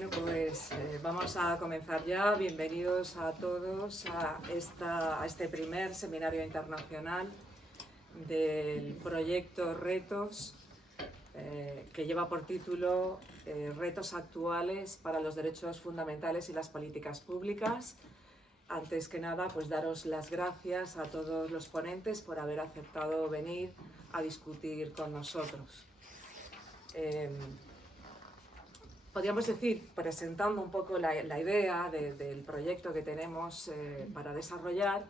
Bueno, pues vamos a comenzar ya. Bienvenidos a todos a este primer seminario internacional del proyecto Retos, que lleva por título Retos actuales para los derechos fundamentales y las políticas públicas. Antes que nada, pues daros las gracias a todos los ponentes por haber aceptado venir a discutir con nosotros. Podríamos decir, presentando un poco la idea del proyecto que tenemos para desarrollar,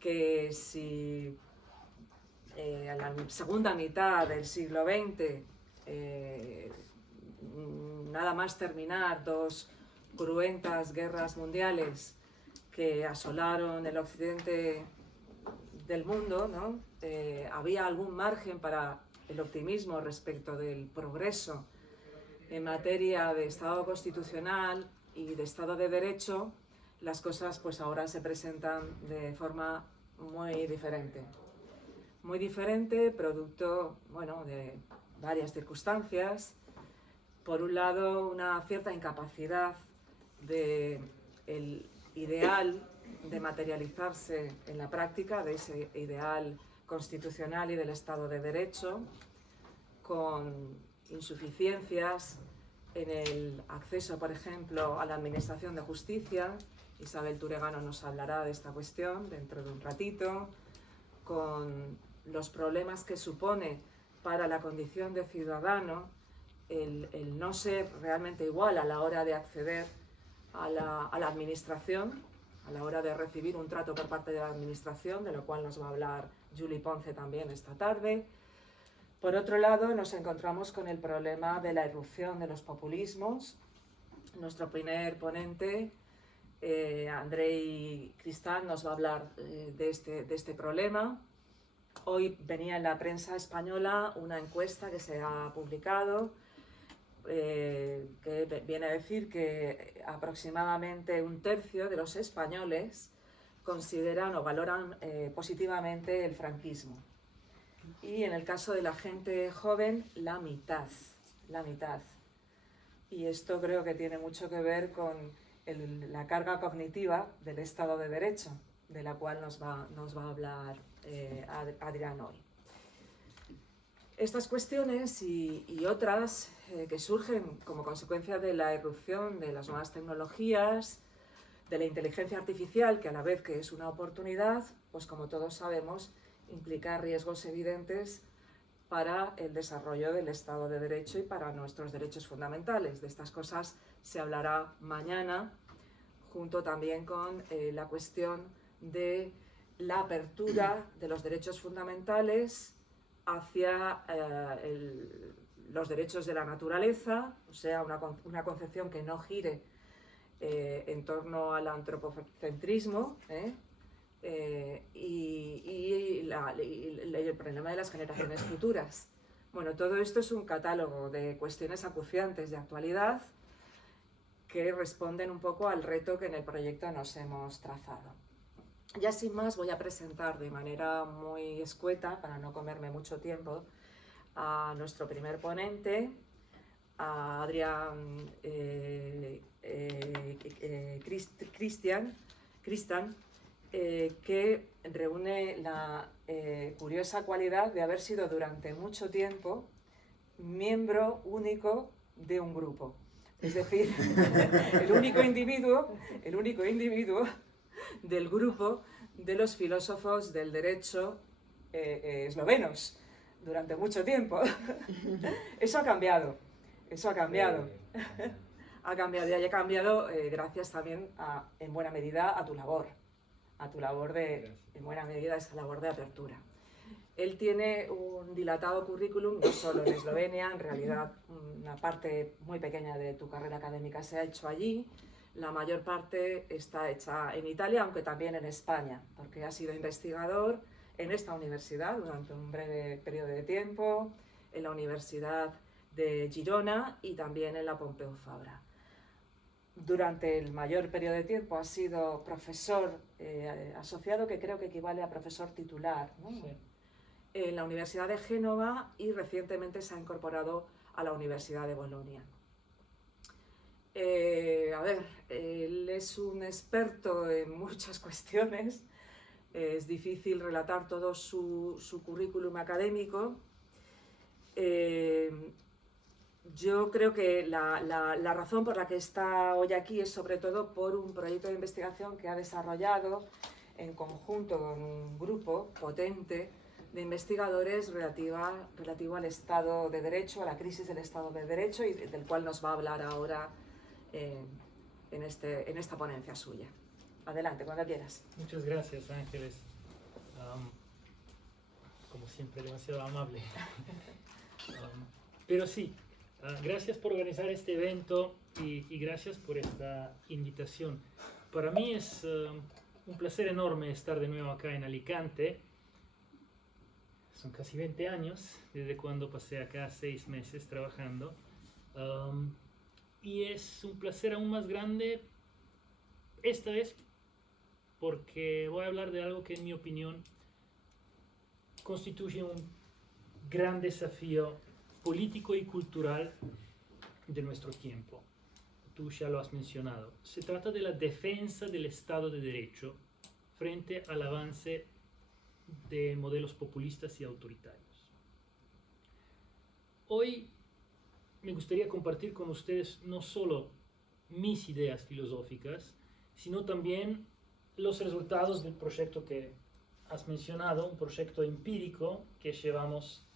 que si a la segunda mitad del siglo XX, nada más terminar dos cruentas guerras mundiales que asolaron el occidente del mundo, ¿no? Había algún margen para el optimismo respecto del progreso en materia de Estado constitucional y de Estado de Derecho. Las cosas pues ahora se presentan de forma muy diferente. Muy diferente, producto, bueno, de varias circunstancias. Por un lado, una cierta incapacidad del ideal de materializarse en la práctica, de ese ideal constitucional y del Estado de Derecho, con insuficiencias en el acceso, por ejemplo, a la Administración de Justicia. Isabel Turegano nos hablará de esta cuestión dentro de un ratito, con los problemas que supone para la condición de ciudadano el no ser realmente igual a la hora de acceder a la Administración, a la hora de recibir un trato por parte de la Administración, de lo cual nos va a hablar Juli Ponce también esta tarde. Por otro lado, nos encontramos con el problema de la irrupción de los populismos. Nuestro primer ponente, Andrei Cristán, nos va a hablar de este problema. Hoy venía en la prensa española una encuesta que se ha publicado, que viene a decir que aproximadamente un tercio de los españoles consideran o valoran positivamente el franquismo. Y en el caso de la gente joven, la mitad. Y esto creo que tiene mucho que ver con la carga cognitiva del Estado de Derecho, de la cual nos va a hablar Adrián hoy. Estas cuestiones y otras que surgen como consecuencia de la irrupción de las nuevas tecnologías, de la inteligencia artificial, que a la vez que es una oportunidad, pues como todos sabemos, implica riesgos evidentes para el desarrollo del Estado de Derecho y para nuestros derechos fundamentales. De estas cosas se hablará mañana, junto también con la cuestión de la apertura de los derechos fundamentales hacia los derechos de la naturaleza, o sea, una concepción que no gire en torno al antropocentrismo, y el problema de las generaciones futuras. Bueno, todo esto es un catálogo de cuestiones acuciantes de actualidad que responden un poco al reto que en el proyecto nos hemos trazado. Ya sin más voy a presentar de manera muy escueta, para no comerme mucho tiempo, a nuestro primer ponente, a Adrián Cristán, que reúne la curiosa cualidad de haber sido durante mucho tiempo miembro único de un grupo. Es decir, el único individuo del grupo de los filósofos del derecho eslovenos durante mucho tiempo. Eso ha cambiado. Ha cambiado y ha cambiado gracias también en buena medida a tu labor en buena medida esa labor de apertura. Él tiene un dilatado currículum, no solo en Eslovenia, en realidad una parte muy pequeña de tu carrera académica se ha hecho allí, la mayor parte está hecha en Italia, aunque también en España, porque ha sido investigador en esta universidad durante un breve periodo de tiempo, en la Universidad de Girona y también en la Pompeu Fabra. Durante el mayor periodo de tiempo ha sido profesor asociado, que creo que equivale a profesor titular, ¿no? Sí. En la Universidad de Génova, y recientemente se ha incorporado a la Universidad de Bolonia. A ver, él es un experto en muchas cuestiones. Es difícil relatar todo su currículum académico. Yo creo que la razón por la que está hoy aquí es sobre todo por un proyecto de investigación que ha desarrollado en conjunto con un grupo potente de investigadores relativo al Estado de Derecho, a la crisis del Estado de Derecho, y del cual nos va a hablar ahora en esta ponencia suya. Adelante, cuando quieras. Muchas gracias, Ángeles. Como siempre, demasiado amable. Pero sí, gracias por organizar este evento y gracias por esta invitación. Para mí es un placer enorme estar de nuevo acá en Alicante. Son casi 20 años desde cuando pasé acá 6 meses trabajando. Y es un placer aún más grande esta vez porque voy a hablar de algo que en mi opinión constituye un gran desafío político y cultural de nuestro tiempo. Tú ya lo has mencionado. Se trata de la defensa del Estado de Derecho frente al avance de modelos populistas y autoritarios. Hoy me gustaría compartir con ustedes no solo mis ideas filosóficas, sino también los resultados del proyecto que has mencionado, un proyecto empírico que llevamos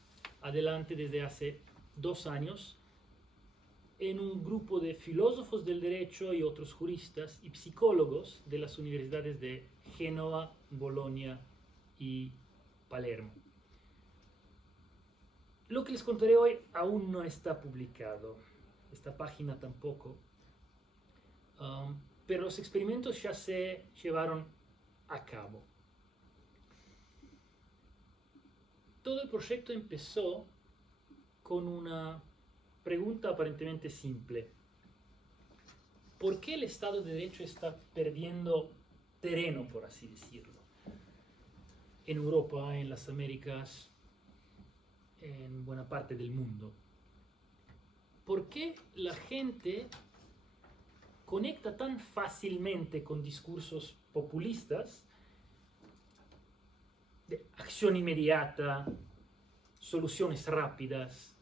adelante desde hace 2 años en un grupo de filósofos del derecho y otros juristas y psicólogos de las universidades de Génova, Bolonia y Palermo. Lo que les contaré hoy aún no está publicado, esta página tampoco, pero los experimentos ya se llevaron a cabo. Todo el proyecto empezó con una pregunta aparentemente simple. ¿Por qué el Estado de Derecho está perdiendo terreno, por así decirlo? En Europa, en las Américas, en buena parte del mundo. ¿Por qué la gente conecta tan fácilmente con discursos populistas de acción inmediata, soluciones rápidas,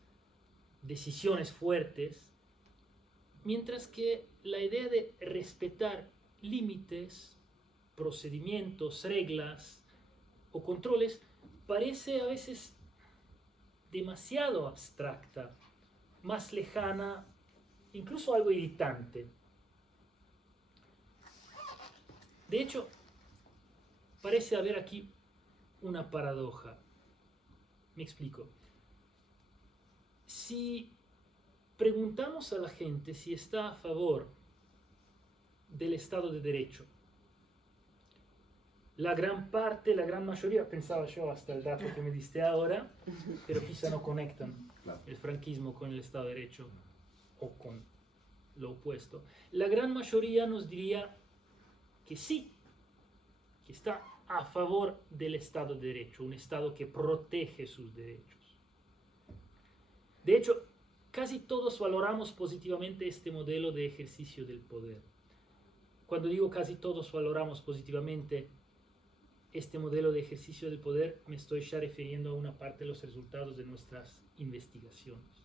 decisiones fuertes, mientras que la idea de respetar límites, procedimientos, reglas o controles parece a veces demasiado abstracta, más lejana, incluso algo irritante? De hecho, parece haber aquí una paradoja. Me explico. Si preguntamos a la gente si está a favor del Estado de Derecho, la gran parte, la gran mayoría, pensaba yo hasta el dato que me diste ahora, pero quizá no conectan el franquismo con el Estado de Derecho o con lo opuesto. La gran mayoría nos diría que sí, que está a favor del Estado de Derecho, un Estado que protege sus derechos. De hecho, casi todos valoramos positivamente este modelo de ejercicio del poder. Cuando digo casi todos valoramos positivamente este modelo de ejercicio del poder, me estoy ya refiriendo a una parte de los resultados de nuestras investigaciones.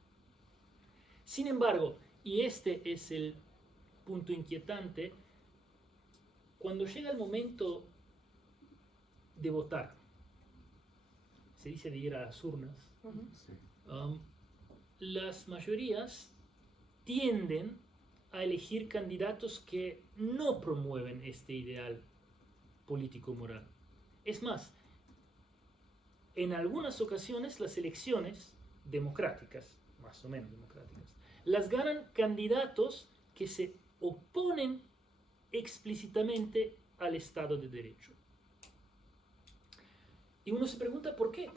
Sin embargo, y este es el punto inquietante, cuando llega el momento de votar, se dice de ir a las urnas, las mayorías tienden a elegir candidatos que no promueven este ideal político-moral. Es más, en algunas ocasiones las elecciones democráticas, más o menos democráticas, las ganan candidatos que se oponen explícitamente al Estado de Derecho. Y uno se pregunta ¿por qué?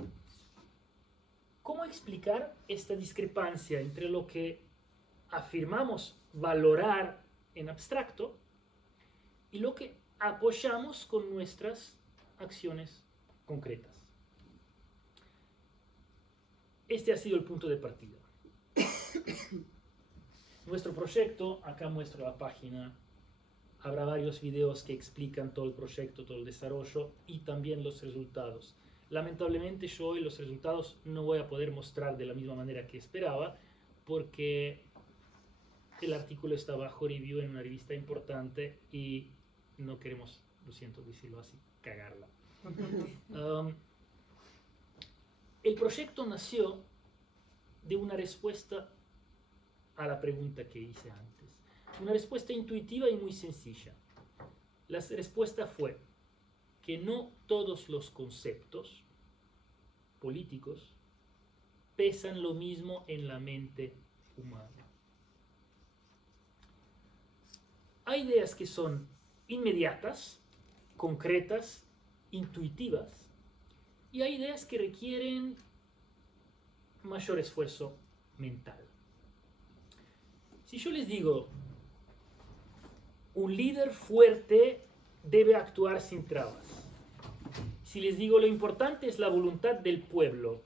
¿Cómo explicar esta discrepancia entre lo que afirmamos valorar en abstracto y lo que apoyamos con nuestras acciones concretas? Este ha sido el punto de partida. Nuestro proyecto, acá muestro la página, habrá varios videos que explican todo el proyecto, todo el desarrollo y también los resultados. Lamentablemente yo hoy los resultados no voy a poder mostrar de la misma manera que esperaba porque el artículo está bajo review en una revista importante y no queremos, lo siento decirlo así, cagarla. El proyecto nació de una respuesta a la pregunta que hice antes. Una respuesta intuitiva y muy sencilla. La respuesta fue que no todos los conceptos políticos pesan lo mismo en la mente humana. Hay ideas que son inmediatas, concretas, intuitivas, y hay ideas que requieren mayor esfuerzo mental. Si yo les digo, un líder fuerte debe actuar sin trabas. Si les digo, lo importante es la voluntad del pueblo,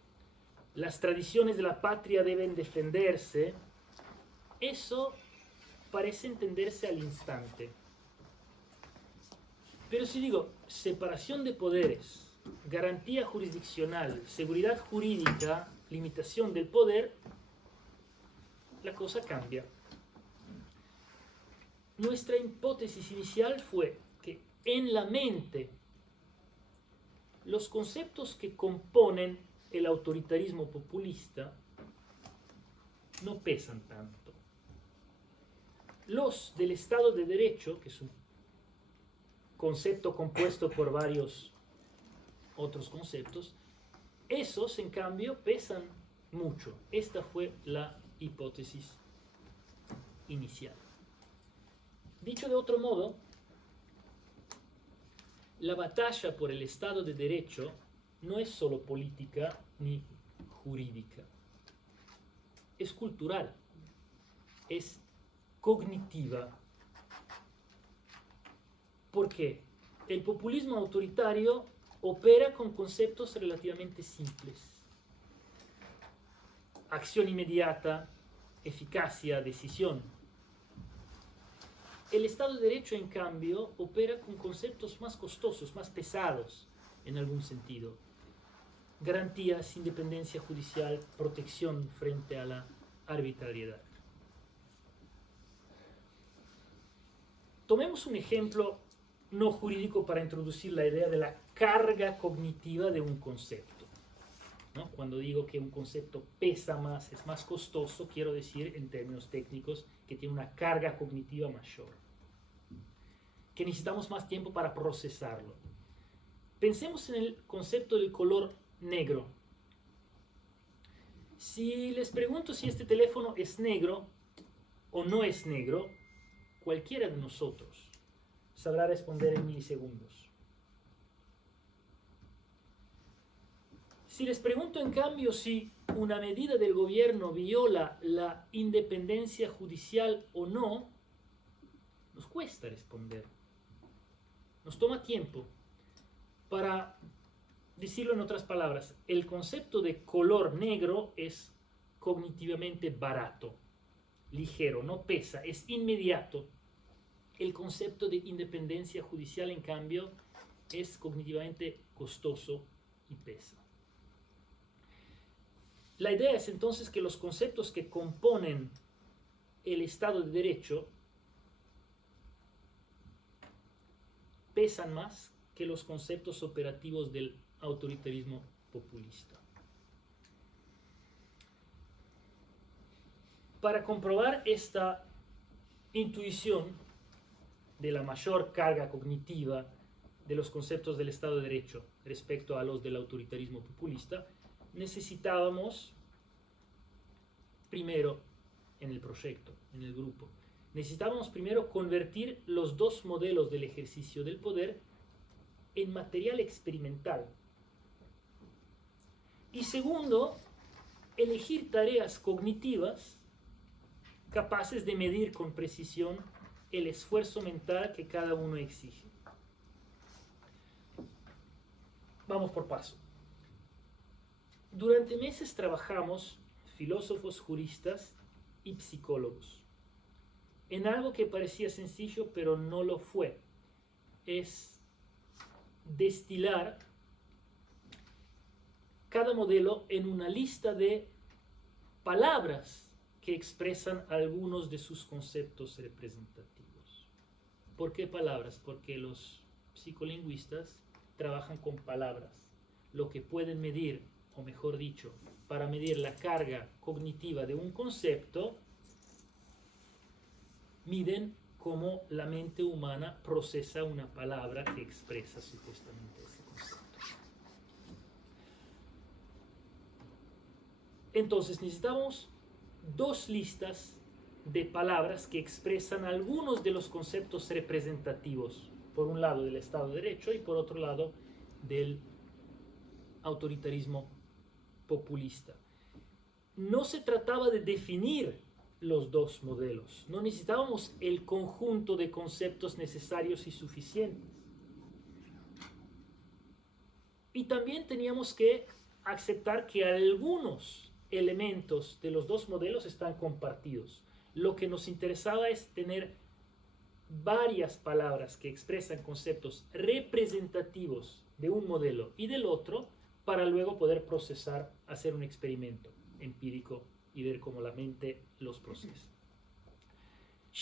las tradiciones de la patria deben defenderse, eso parece entenderse al instante. Pero si digo, separación de poderes, garantía jurisdiccional, seguridad jurídica, limitación del poder, la cosa cambia. Nuestra hipótesis inicial fue que en la mente los conceptos que componen el autoritarismo populista no pesan tanto. Los del Estado de Derecho, que es un concepto compuesto por varios otros conceptos, esos en cambio pesan mucho. Esta fue la hipótesis inicial. Dicho de otro modo, la batalla por el Estado de Derecho no es solo política ni jurídica. Es cultural, es cognitiva. ¿Por qué? El populismo autoritario opera con conceptos relativamente simples. Acción inmediata, eficacia, decisión. El Estado de Derecho, en cambio, opera con conceptos más costosos, más pesados, en algún sentido. Garantías, independencia judicial, protección frente a la arbitrariedad. Tomemos un ejemplo no jurídico para introducir la idea de la carga cognitiva de un concepto, ¿no? Cuando digo que un concepto pesa más, es más costoso, quiero decir en términos técnicos que tiene una carga cognitiva mayor, que necesitamos más tiempo para procesarlo. Pensemos en el concepto del color negro. Si les pregunto si este teléfono es negro o no es negro, cualquiera de nosotros sabrá responder en milisegundos. Si les pregunto en cambio si una medida del gobierno viola la independencia judicial o no, nos cuesta responder. Nos toma tiempo. Para decirlo en otras palabras, el concepto de color negro es cognitivamente barato, ligero, no pesa, es inmediato. El concepto de independencia judicial, en cambio, es cognitivamente costoso y pesa. La idea es entonces que los conceptos que componen el Estado de Derecho pesan más que los conceptos operativos del autoritarismo populista. Para comprobar esta intuición de la mayor carga cognitiva de los conceptos del Estado de Derecho respecto a los del autoritarismo populista, necesitábamos primero, en el proyecto, en el grupo, necesitábamos primero convertir los dos modelos del ejercicio del poder en material experimental. Y segundo, elegir tareas cognitivas capaces de medir con precisión el esfuerzo mental que cada uno exige. Vamos por paso. Durante meses trabajamos filósofos, juristas y psicólogos. en algo que parecía sencillo, pero no lo fue. Es destilar cada modelo en una lista de palabras que expresan algunos de sus conceptos representativos. ¿Por qué palabras? Porque los psicolingüistas trabajan con palabras. Lo que pueden medir, o mejor dicho, para medir la carga cognitiva de un concepto, miden cómo la mente humana procesa una palabra que expresa supuestamente ese concepto. Entonces necesitamos dos listas de palabras que expresan algunos de los conceptos representativos, por un lado del Estado de Derecho y por otro lado del autoritarismo populista. No se trataba de definir los dos modelos, no necesitábamos el conjunto de conceptos necesarios y suficientes. Y también teníamos que aceptar que algunos elementos de los dos modelos están compartidos. Lo que nos interesaba es tener varias palabras que expresan conceptos representativos de un modelo y del otro para luego poder procesar, hacer un experimento empírico y ver cómo la mente los procesa.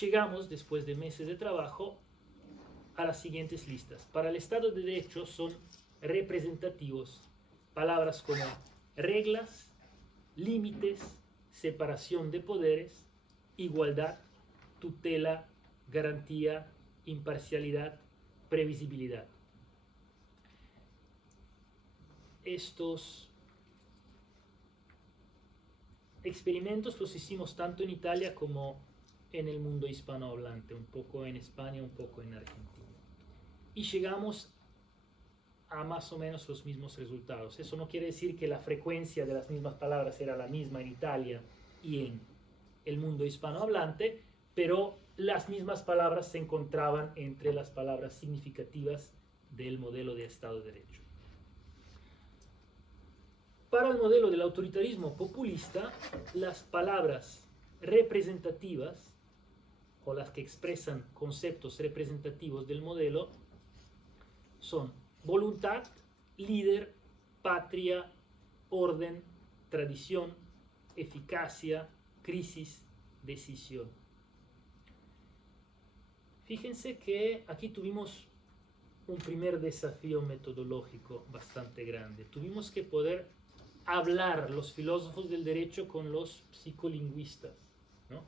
Llegamos, después de meses de trabajo, a las siguientes listas. Para el Estado de Derecho son representativos palabras como reglas, límites, separación de poderes, igualdad, tutela, garantía, imparcialidad, previsibilidad. Estos experimentos los hicimos tanto en Italia como en el mundo hispanohablante, un poco en España, un poco en Argentina. Y llegamos a más o menos los mismos resultados. Eso no quiere decir que la frecuencia de las mismas palabras era la misma en Italia y en el mundo hispanohablante, pero las mismas palabras se encontraban entre las palabras significativas del modelo de Estado de Derecho. Para el modelo del autoritarismo populista, las palabras representativas, o las que expresan conceptos representativos del modelo, son voluntad, líder, patria, orden, tradición, eficacia, crisis, decisión. Fíjense que aquí tuvimos un primer desafío metodológico bastante grande. Tuvimos que poder hablar los filósofos del derecho con los psicolingüistas, ¿no?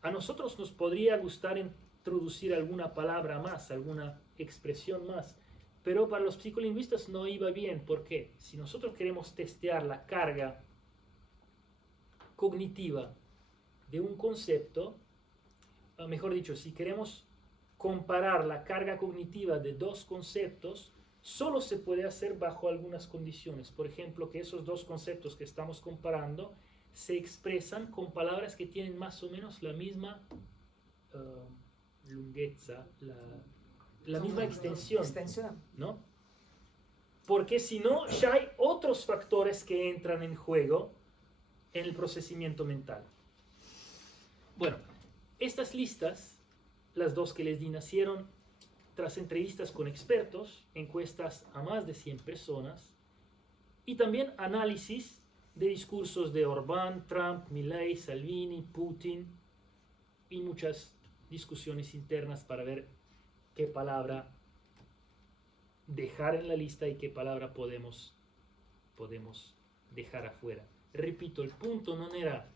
A nosotros nos podría gustar introducir alguna palabra más, alguna expresión más, pero para los psicolingüistas no iba bien. ¿Por qué? Si nosotros queremos testear la carga cognitiva de un concepto, mejor dicho, si queremos comparar la carga cognitiva de dos conceptos, solo se puede hacer bajo algunas condiciones. Por ejemplo, que esos dos conceptos que estamos comparando se expresan con palabras que tienen más o menos la misma lunghezza, la misma extensión, ¿no? Porque si no, ya hay otros factores que entran en juego en el procesamiento mental. Bueno, estas listas, las dos que les di, nacieron tras entrevistas con expertos, encuestas a más de 100 personas y también análisis de discursos de Orbán, Trump, Milei, Salvini, Putin y muchas discusiones internas para ver qué palabra dejar en la lista y qué palabra podemos dejar afuera. Repito, el punto no era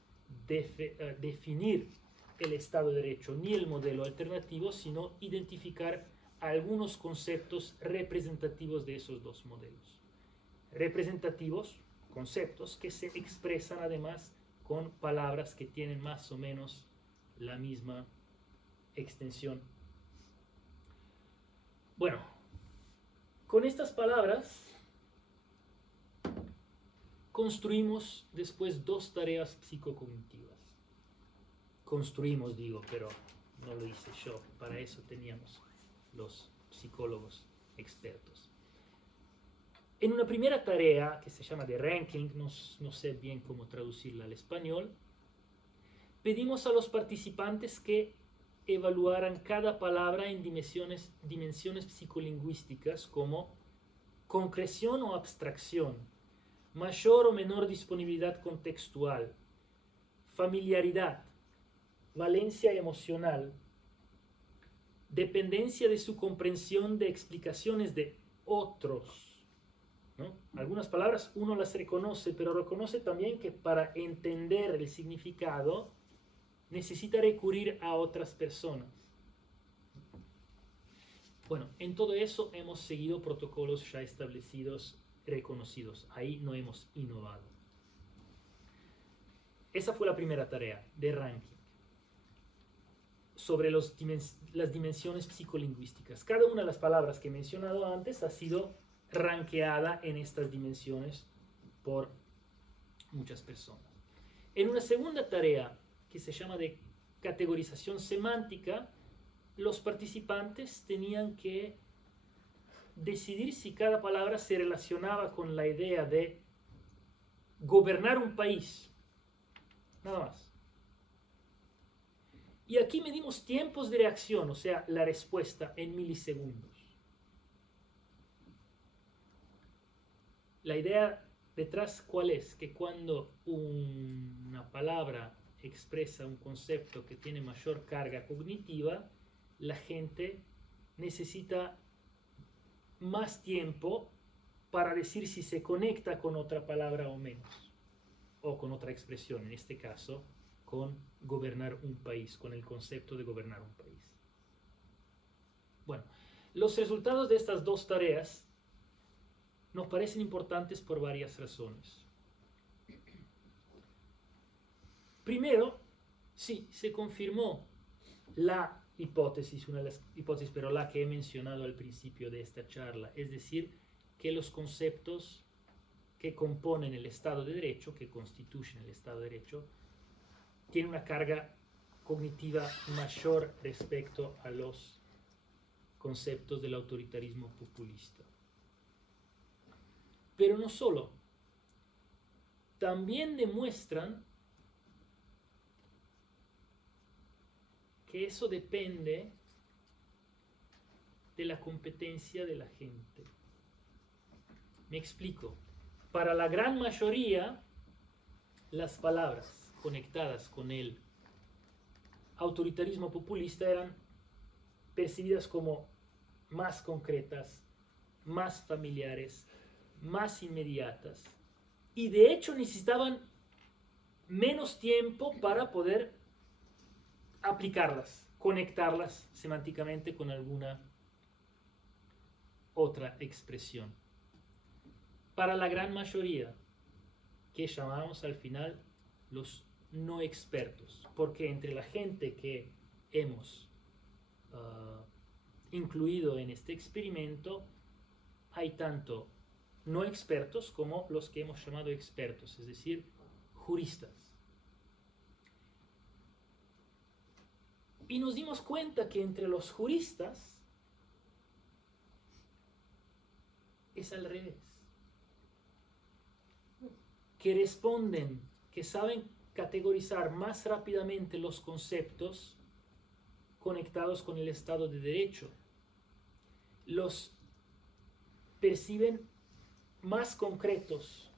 definir el Estado de Derecho ni el modelo alternativo, sino identificar algunos conceptos representativos de esos dos modelos. Representativos, conceptos que se expresan además con palabras que tienen más o menos la misma extensión. Bueno, con estas palabras construimos después dos tareas psicocognitivas. Construimos, digo, pero no lo hice yo, para eso teníamos los psicólogos expertos. En una primera tarea que se llama de ranking, no sé bien cómo traducirla al español, pedimos a los participantes que evaluaran cada palabra en dimensiones psicolingüísticas como concreción o abstracción, mayor o menor disponibilidad contextual, familiaridad, valencia emocional, dependencia de su comprensión de explicaciones de otros, ¿no? Algunas palabras uno las reconoce, pero reconoce también que para entender el significado necesita recurrir a otras personas. Bueno, en todo eso hemos seguido protocolos ya establecidos, reconocidos. Ahí no hemos innovado. Esa fue la primera tarea de ranking sobre las dimensiones psicolingüísticas. Cada una de las palabras que he mencionado antes ha sido rankeada en estas dimensiones por muchas personas. En una segunda tarea que se llama de categorización semántica, los participantes tenían que decidir si cada palabra se relacionaba con la idea de gobernar un país, nada más. Y aquí medimos tiempos de reacción, o sea, la respuesta en milisegundos. La idea detrás, ¿cuál es? Que cuando una palabra expresa un concepto que tiene mayor carga cognitiva, la gente necesita más tiempo para decir si se conecta con otra palabra o menos, o con otra expresión, en este caso, con gobernar un país, con el concepto de gobernar un país. Bueno, los resultados de estas dos tareas nos parecen importantes por varias razones. Primero, sí, se confirmó la hipótesis, una de las hipótesis, pero la que he mencionado al principio de esta charla, es decir, que los conceptos que componen el Estado de Derecho, que constituyen el Estado de Derecho, tienen una carga cognitiva mayor respecto a los conceptos del autoritarismo populista. Pero no solo, también demuestran que eso depende de la competencia de la gente. Me explico. Para la gran mayoría, las palabras conectadas con el autoritarismo populista eran percibidas como más concretas, más familiares, más inmediatas, y de hecho necesitaban menos tiempo para poder aplicarlas, conectarlas semánticamente con alguna otra expresión. Para la gran mayoría, que llamamos al final los no expertos, porque entre la gente que hemos incluido en este experimento hay tanto no expertos como los que hemos llamado expertos, es decir, juristas. Y nos dimos cuenta que entre los juristas es al revés. Que responden, que saben categorizar más rápidamente los conceptos conectados con el Estado de Derecho. Los perciben más concretos,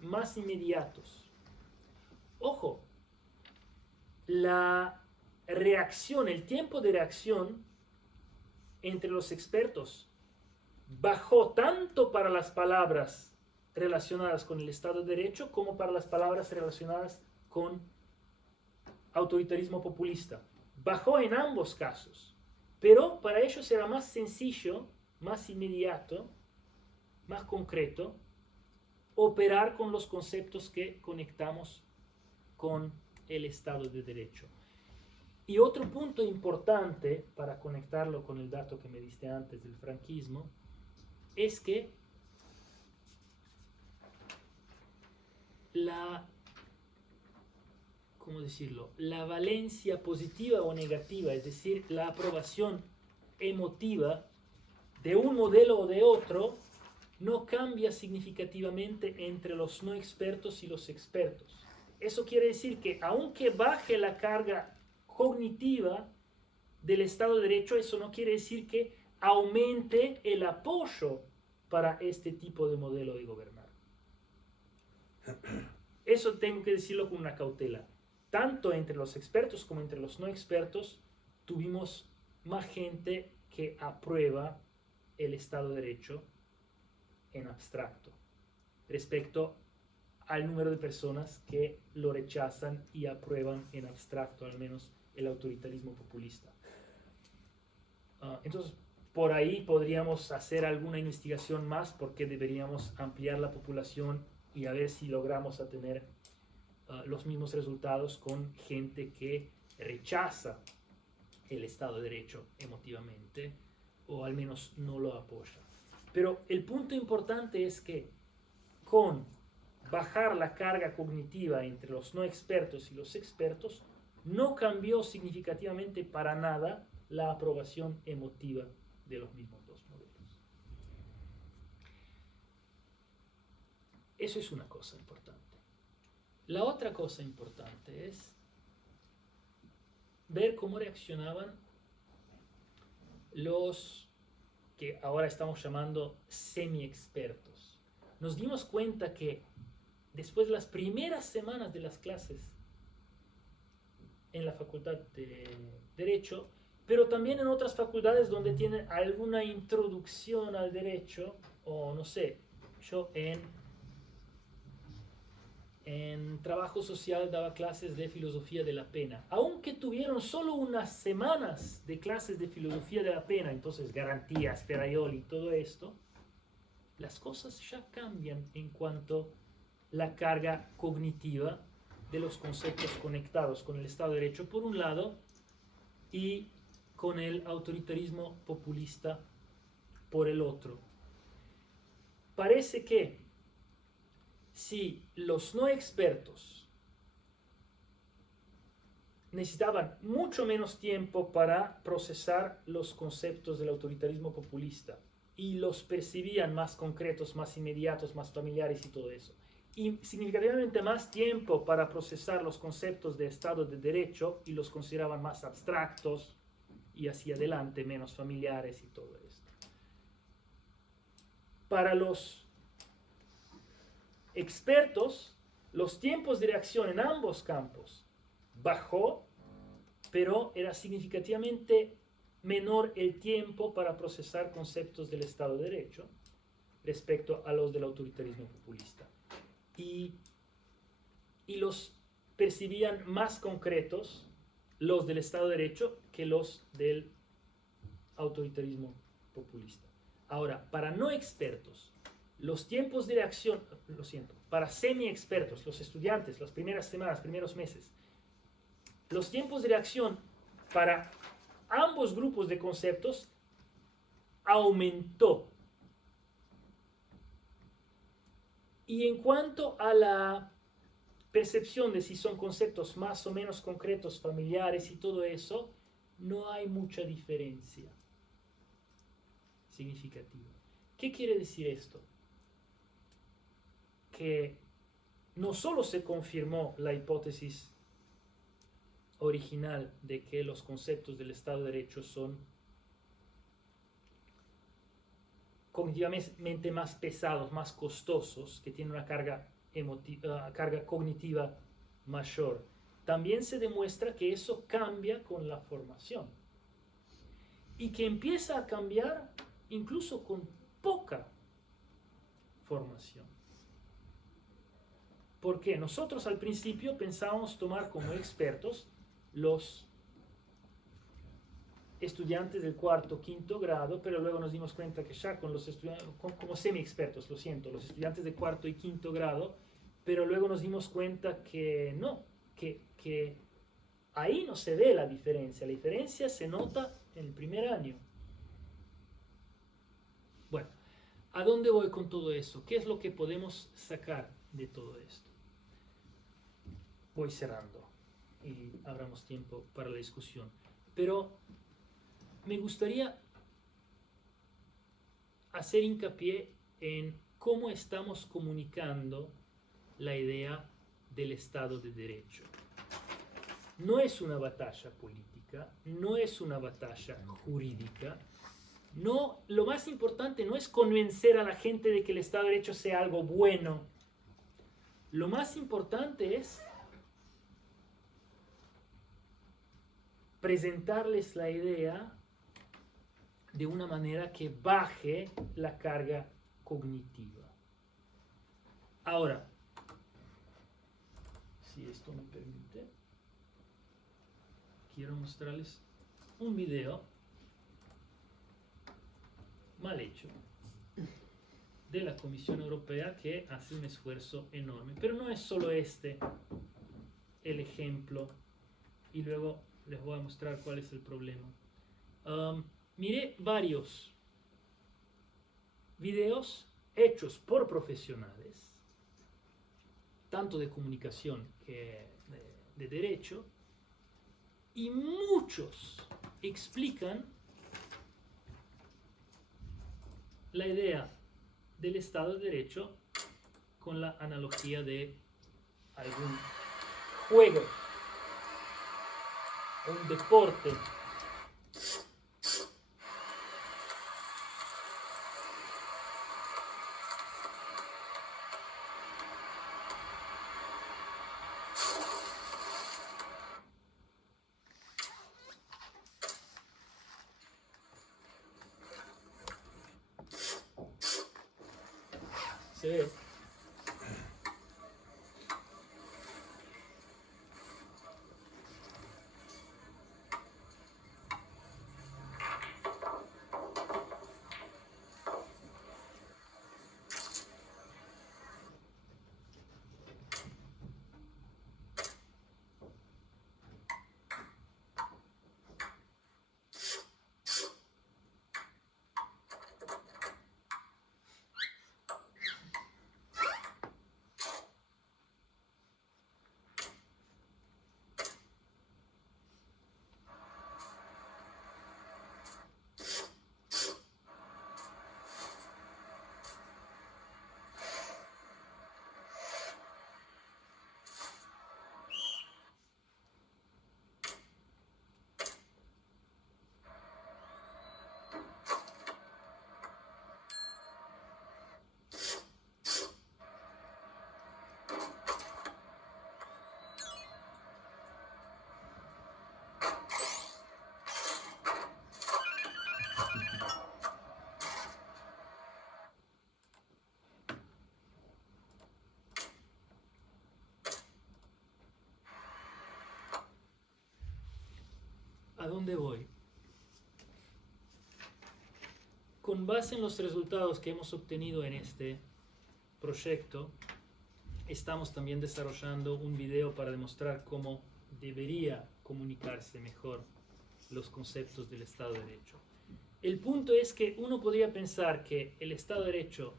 más inmediatos. Ojo, la reacción, el tiempo de reacción entre los expertos bajó tanto para las palabras relacionadas con el Estado de Derecho como para las palabras relacionadas con autoritarismo populista. Bajó en ambos casos, pero para ellos era más sencillo, más inmediato, más concreto, operar con los conceptos que conectamos con el Estado de Derecho. Y otro punto importante, para conectarlo con el dato que me diste antes del franquismo, es que la valencia positiva o negativa, es decir, la aprobación emotiva de un modelo o de otro, no cambia significativamente entre los no expertos y los expertos. Eso quiere decir que aunque baje la carga cognitiva, del Estado de Derecho, eso no quiere decir que aumente el apoyo para este tipo de modelo de gobernar. Eso tengo que decirlo con una cautela. Tanto entre los expertos como entre los no expertos, tuvimos más gente que aprueba el Estado de Derecho en abstracto respecto al número de personas que lo rechazan y aprueban en abstracto, al menos el autoritarismo populista. Entonces, por ahí podríamos hacer alguna investigación más porque deberíamos ampliar la población y a ver si logramos tener los mismos resultados con gente que rechaza el Estado de Derecho emotivamente o al menos no lo apoya. Pero el punto importante es que con bajar la carga cognitiva entre los no expertos y los expertos, no cambió significativamente para nada la aprobación emotiva de los mismos dos modelos. Eso es una cosa importante. La otra cosa importante es ver cómo reaccionaban los que ahora estamos llamando semi-expertos. Nos dimos cuenta que después de las primeras semanas de las clases en la Facultad de Derecho, pero también en otras facultades donde tienen alguna introducción al derecho, o no sé, yo en trabajo social daba clases de filosofía de la pena. Aunque tuvieron solo unas semanas de clases de filosofía de la pena, entonces garantías, Ferraioli y todo esto, las cosas ya cambian en cuanto a la carga cognitiva de los conceptos conectados con el Estado de Derecho por un lado y con el autoritarismo populista por el otro. Parece que si los no expertos necesitaban mucho menos tiempo para procesar los conceptos del autoritarismo populista y los percibían más concretos, más inmediatos, más familiares y todo eso, y significativamente más tiempo para procesar los conceptos de Estado de Derecho y los consideraban más abstractos y hacia adelante, menos familiares y todo esto. Para los expertos, los tiempos de reacción en ambos campos bajó, pero era significativamente menor el tiempo para procesar conceptos del Estado de Derecho respecto a los del autoritarismo populista. Y los percibían más concretos los del Estado de Derecho que los del autoritarismo populista. Ahora, para no expertos, los tiempos de reacción, lo siento, para semi-expertos, los estudiantes, las primeras semanas, primeros meses, los tiempos de reacción para ambos grupos de conceptos aumentó. Y en cuanto a la percepción de si son conceptos más o menos concretos, familiares y todo eso, no hay mucha diferencia significativa. ¿Qué quiere decir esto? Que no solo se confirmó la hipótesis original de que los conceptos del Estado de Derecho son cognitivamente más pesados, más costosos, que tienen una carga cognitiva mayor. También se demuestra que eso cambia con la formación y que empieza a cambiar incluso con poca formación. Porque nosotros al principio pensábamos tomar como expertos los estudiantes del cuarto, quinto grado, pero luego nos dimos cuenta que ya con los estudiantes, como semi-expertos, lo siento, los estudiantes de cuarto y quinto grado, pero luego nos dimos cuenta que no, que ahí no se ve la diferencia se nota en el primer año. Bueno, ¿a dónde voy con todo eso? ¿Qué es lo que podemos sacar de todo esto? Voy cerrando y abramos tiempo para la discusión, pero me gustaría hacer hincapié en cómo estamos comunicando la idea del Estado de Derecho. No es una batalla política. política, no es una batalla jurídica. No, lo más importante no es convencer a la gente de que el Estado de Derecho sea algo bueno. Lo más importante es presentarles la idea de una manera que baje la carga cognitiva. Ahora, si esto me permite, quiero mostrarles un video mal hecho de la Comisión Europea, que hace un esfuerzo enorme. Pero no es solo este el ejemplo, y luego les voy a mostrar cuál es el problema. Miré varios videos hechos por profesionales, tanto de comunicación que de derecho, y muchos explican la idea del Estado de Derecho con la analogía de algún juego, un deporte. Se ve. ¿A dónde voy? Con base en los resultados que hemos obtenido en este proyecto, estamos también desarrollando un video para demostrar cómo debería comunicarse mejor los conceptos del Estado de Derecho. El punto es que uno podría pensar que el Estado de Derecho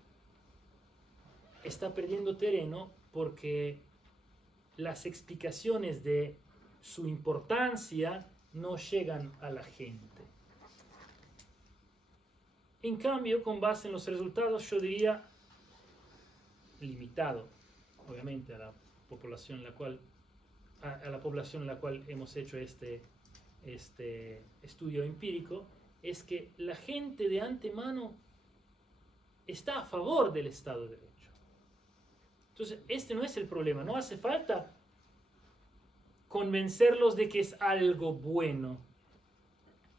está perdiendo terreno porque las explicaciones de su importancia no llegan a la gente. En cambio, con base en los resultados, yo diría, limitado, obviamente, a la población en la cual hemos hecho este estudio empírico, es que la gente de antemano está a favor del Estado de Derecho. Entonces, este no es el problema, no hace falta convencerlos de que es algo bueno.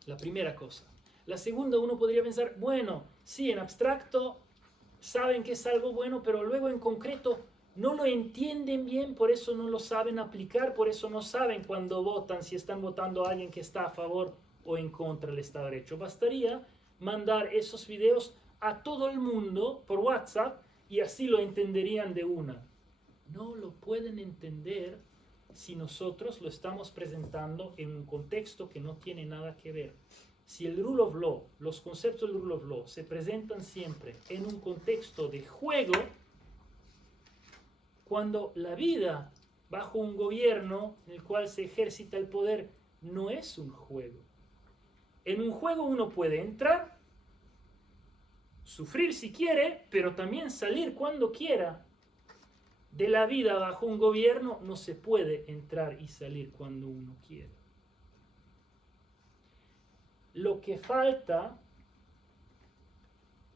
La primera cosa. La segunda, uno podría pensar, bueno, sí, en abstracto saben que es algo bueno, pero luego en concreto no lo entienden bien, por eso no lo saben aplicar, por eso no saben cuando votan, si están votando a alguien que está a favor o en contra del Estado de Derecho. Bastaría mandar esos videos a todo el mundo por WhatsApp y así lo entenderían de una. No lo pueden entender si nosotros lo estamos presentando en un contexto que no tiene nada que ver. Si el rule of law, los conceptos del rule of law se presentan siempre en un contexto de juego, cuando la vida bajo un gobierno en el cual se ejercita el poder no es un juego. En un juego uno puede entrar, sufrir si quiere, pero también salir cuando quiera. De la vida bajo un gobierno no se puede entrar y salir cuando uno quiere. Lo que falta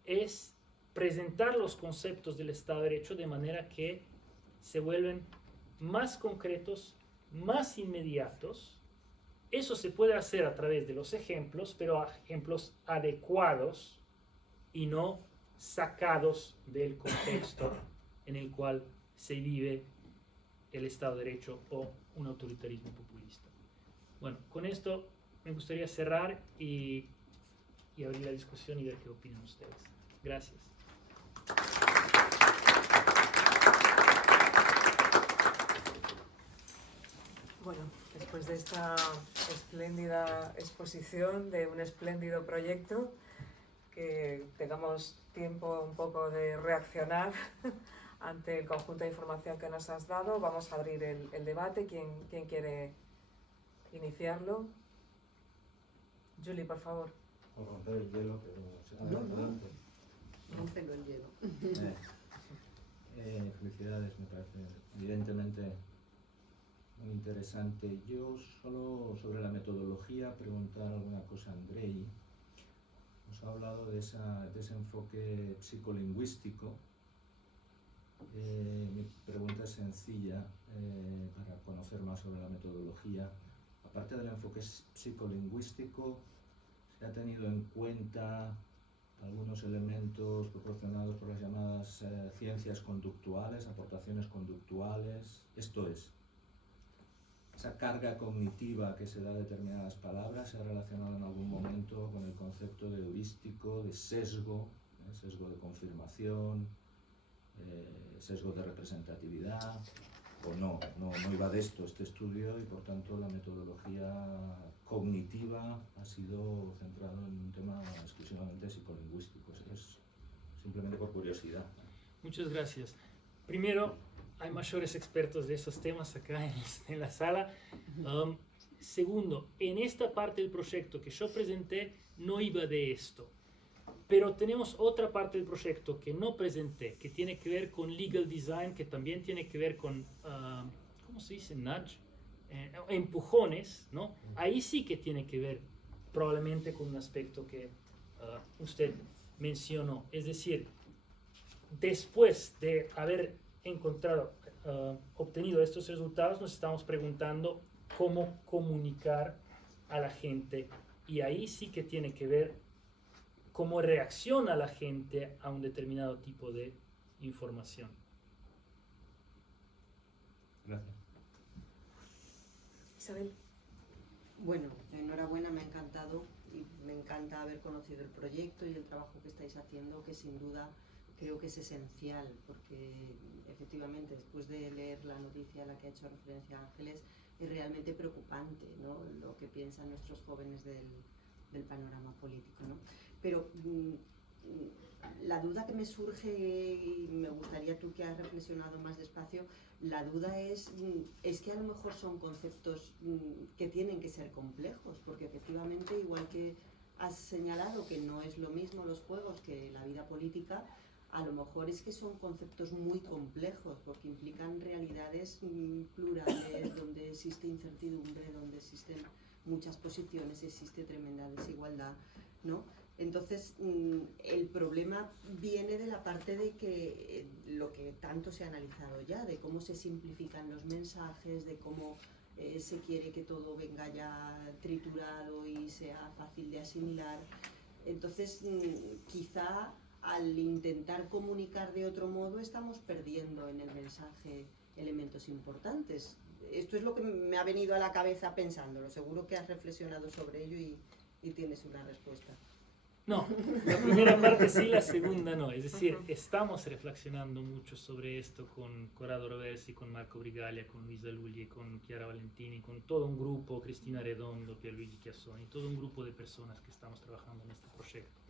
es presentar los conceptos del Estado de Derecho de manera que se vuelven más concretos, más inmediatos. Eso se puede hacer a través de los ejemplos, pero ejemplos adecuados y no sacados del contexto en el cual se vive el Estado de Derecho o un autoritarismo populista. Bueno, con esto me gustaría cerrar y abrir la discusión y ver qué opinan ustedes. Gracias. Bueno, después de esta espléndida exposición de un espléndido proyecto, que tengamos tiempo un poco de reaccionar ante el conjunto de información que nos has dado. Vamos a abrir el debate. ¿Quién quiere iniciarlo? Julie, por favor. O romper el hielo, pero... No. Rómpelo el hielo. Felicidades, me parece evidentemente muy interesante. Yo solo sobre la metodología preguntar alguna cosa a Andrei. Nos ha hablado de ese enfoque psicolingüístico. Mi pregunta es sencilla para conocer más sobre la metodología. Aparte del enfoque psicolingüístico, ¿se ha tenido en cuenta algunos elementos proporcionados por las llamadas ciencias conductuales, aportaciones conductuales? Esto es, esa carga cognitiva que se da a determinadas palabras se ha relacionado en algún momento con el concepto de heurístico, de sesgo, sesgo de confirmación, sesgo de representatividad, o no iba de esto este estudio, y por tanto la metodología cognitiva ha sido centrado en un tema exclusivamente psicolingüístico. Es simplemente por curiosidad. Muchas gracias. Primero, hay mayores expertos de esos temas acá en la sala. Segundo, en esta parte del proyecto que yo presenté no iba de esto. Pero tenemos otra parte del proyecto que no presenté, que tiene que ver con legal design, que también tiene que ver con, ¿cómo se dice? Nudge, empujones, ¿no? Ahí sí que tiene que ver probablemente con un aspecto que usted mencionó. Es decir, después de haber obtenido estos resultados, nos estamos preguntando cómo comunicar a la gente. Y ahí sí que tiene que ver cómo reacciona la gente a un determinado tipo de información. Gracias. Isabel. Bueno, enhorabuena, me ha encantado y me encanta haber conocido el proyecto y el trabajo que estáis haciendo, que sin duda creo que es esencial, porque efectivamente después de leer la noticia a la que ha hecho referencia Ángeles, es realmente preocupante, ¿no?, lo que piensan nuestros jóvenes del panorama político, ¿no? Pero la duda que me surge, y me gustaría tú que has reflexionado más despacio, la duda es que a lo mejor son conceptos que tienen que ser complejos, porque efectivamente, igual que has señalado que no es lo mismo los juegos que la vida política, a lo mejor es que son conceptos muy complejos, porque implican realidades plurales, donde existe incertidumbre, donde existen muchas posiciones, existe tremenda desigualdad, ¿no? Entonces, el problema viene de la parte de que lo que tanto se ha analizado ya, de cómo se simplifican los mensajes, de cómo se quiere que todo venga ya triturado y sea fácil de asimilar. Entonces, quizá al intentar comunicar de otro modo estamos perdiendo en el mensaje elementos importantes. Esto es lo que me ha venido a la cabeza pensándolo. Seguro que has reflexionado sobre ello y tienes una respuesta. No, la primera parte sí, la segunda no. Es decir, estamos reflexionando mucho sobre esto con Corrado Roversi, con Marco Brigaglia, con Luisa Lugli, con Chiara Valentini, con todo un grupo, Cristina Redondo, Pierluigi Chiassoni, todo un grupo de personas que estamos trabajando en este proyecto.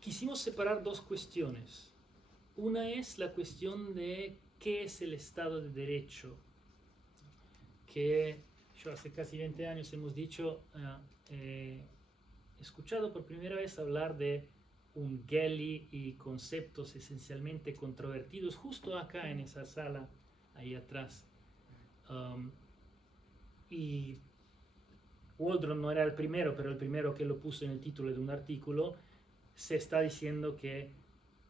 Quisimos separar dos cuestiones. Una es la cuestión de qué es el Estado de Derecho, que yo hace casi 20 años hemos dicho, escuchado por primera vez hablar de un Gelli y conceptos esencialmente controvertidos justo acá en esa sala, ahí atrás. y Waldron no era el primero, pero el primero que lo puso en el título de un artículo, se está diciendo que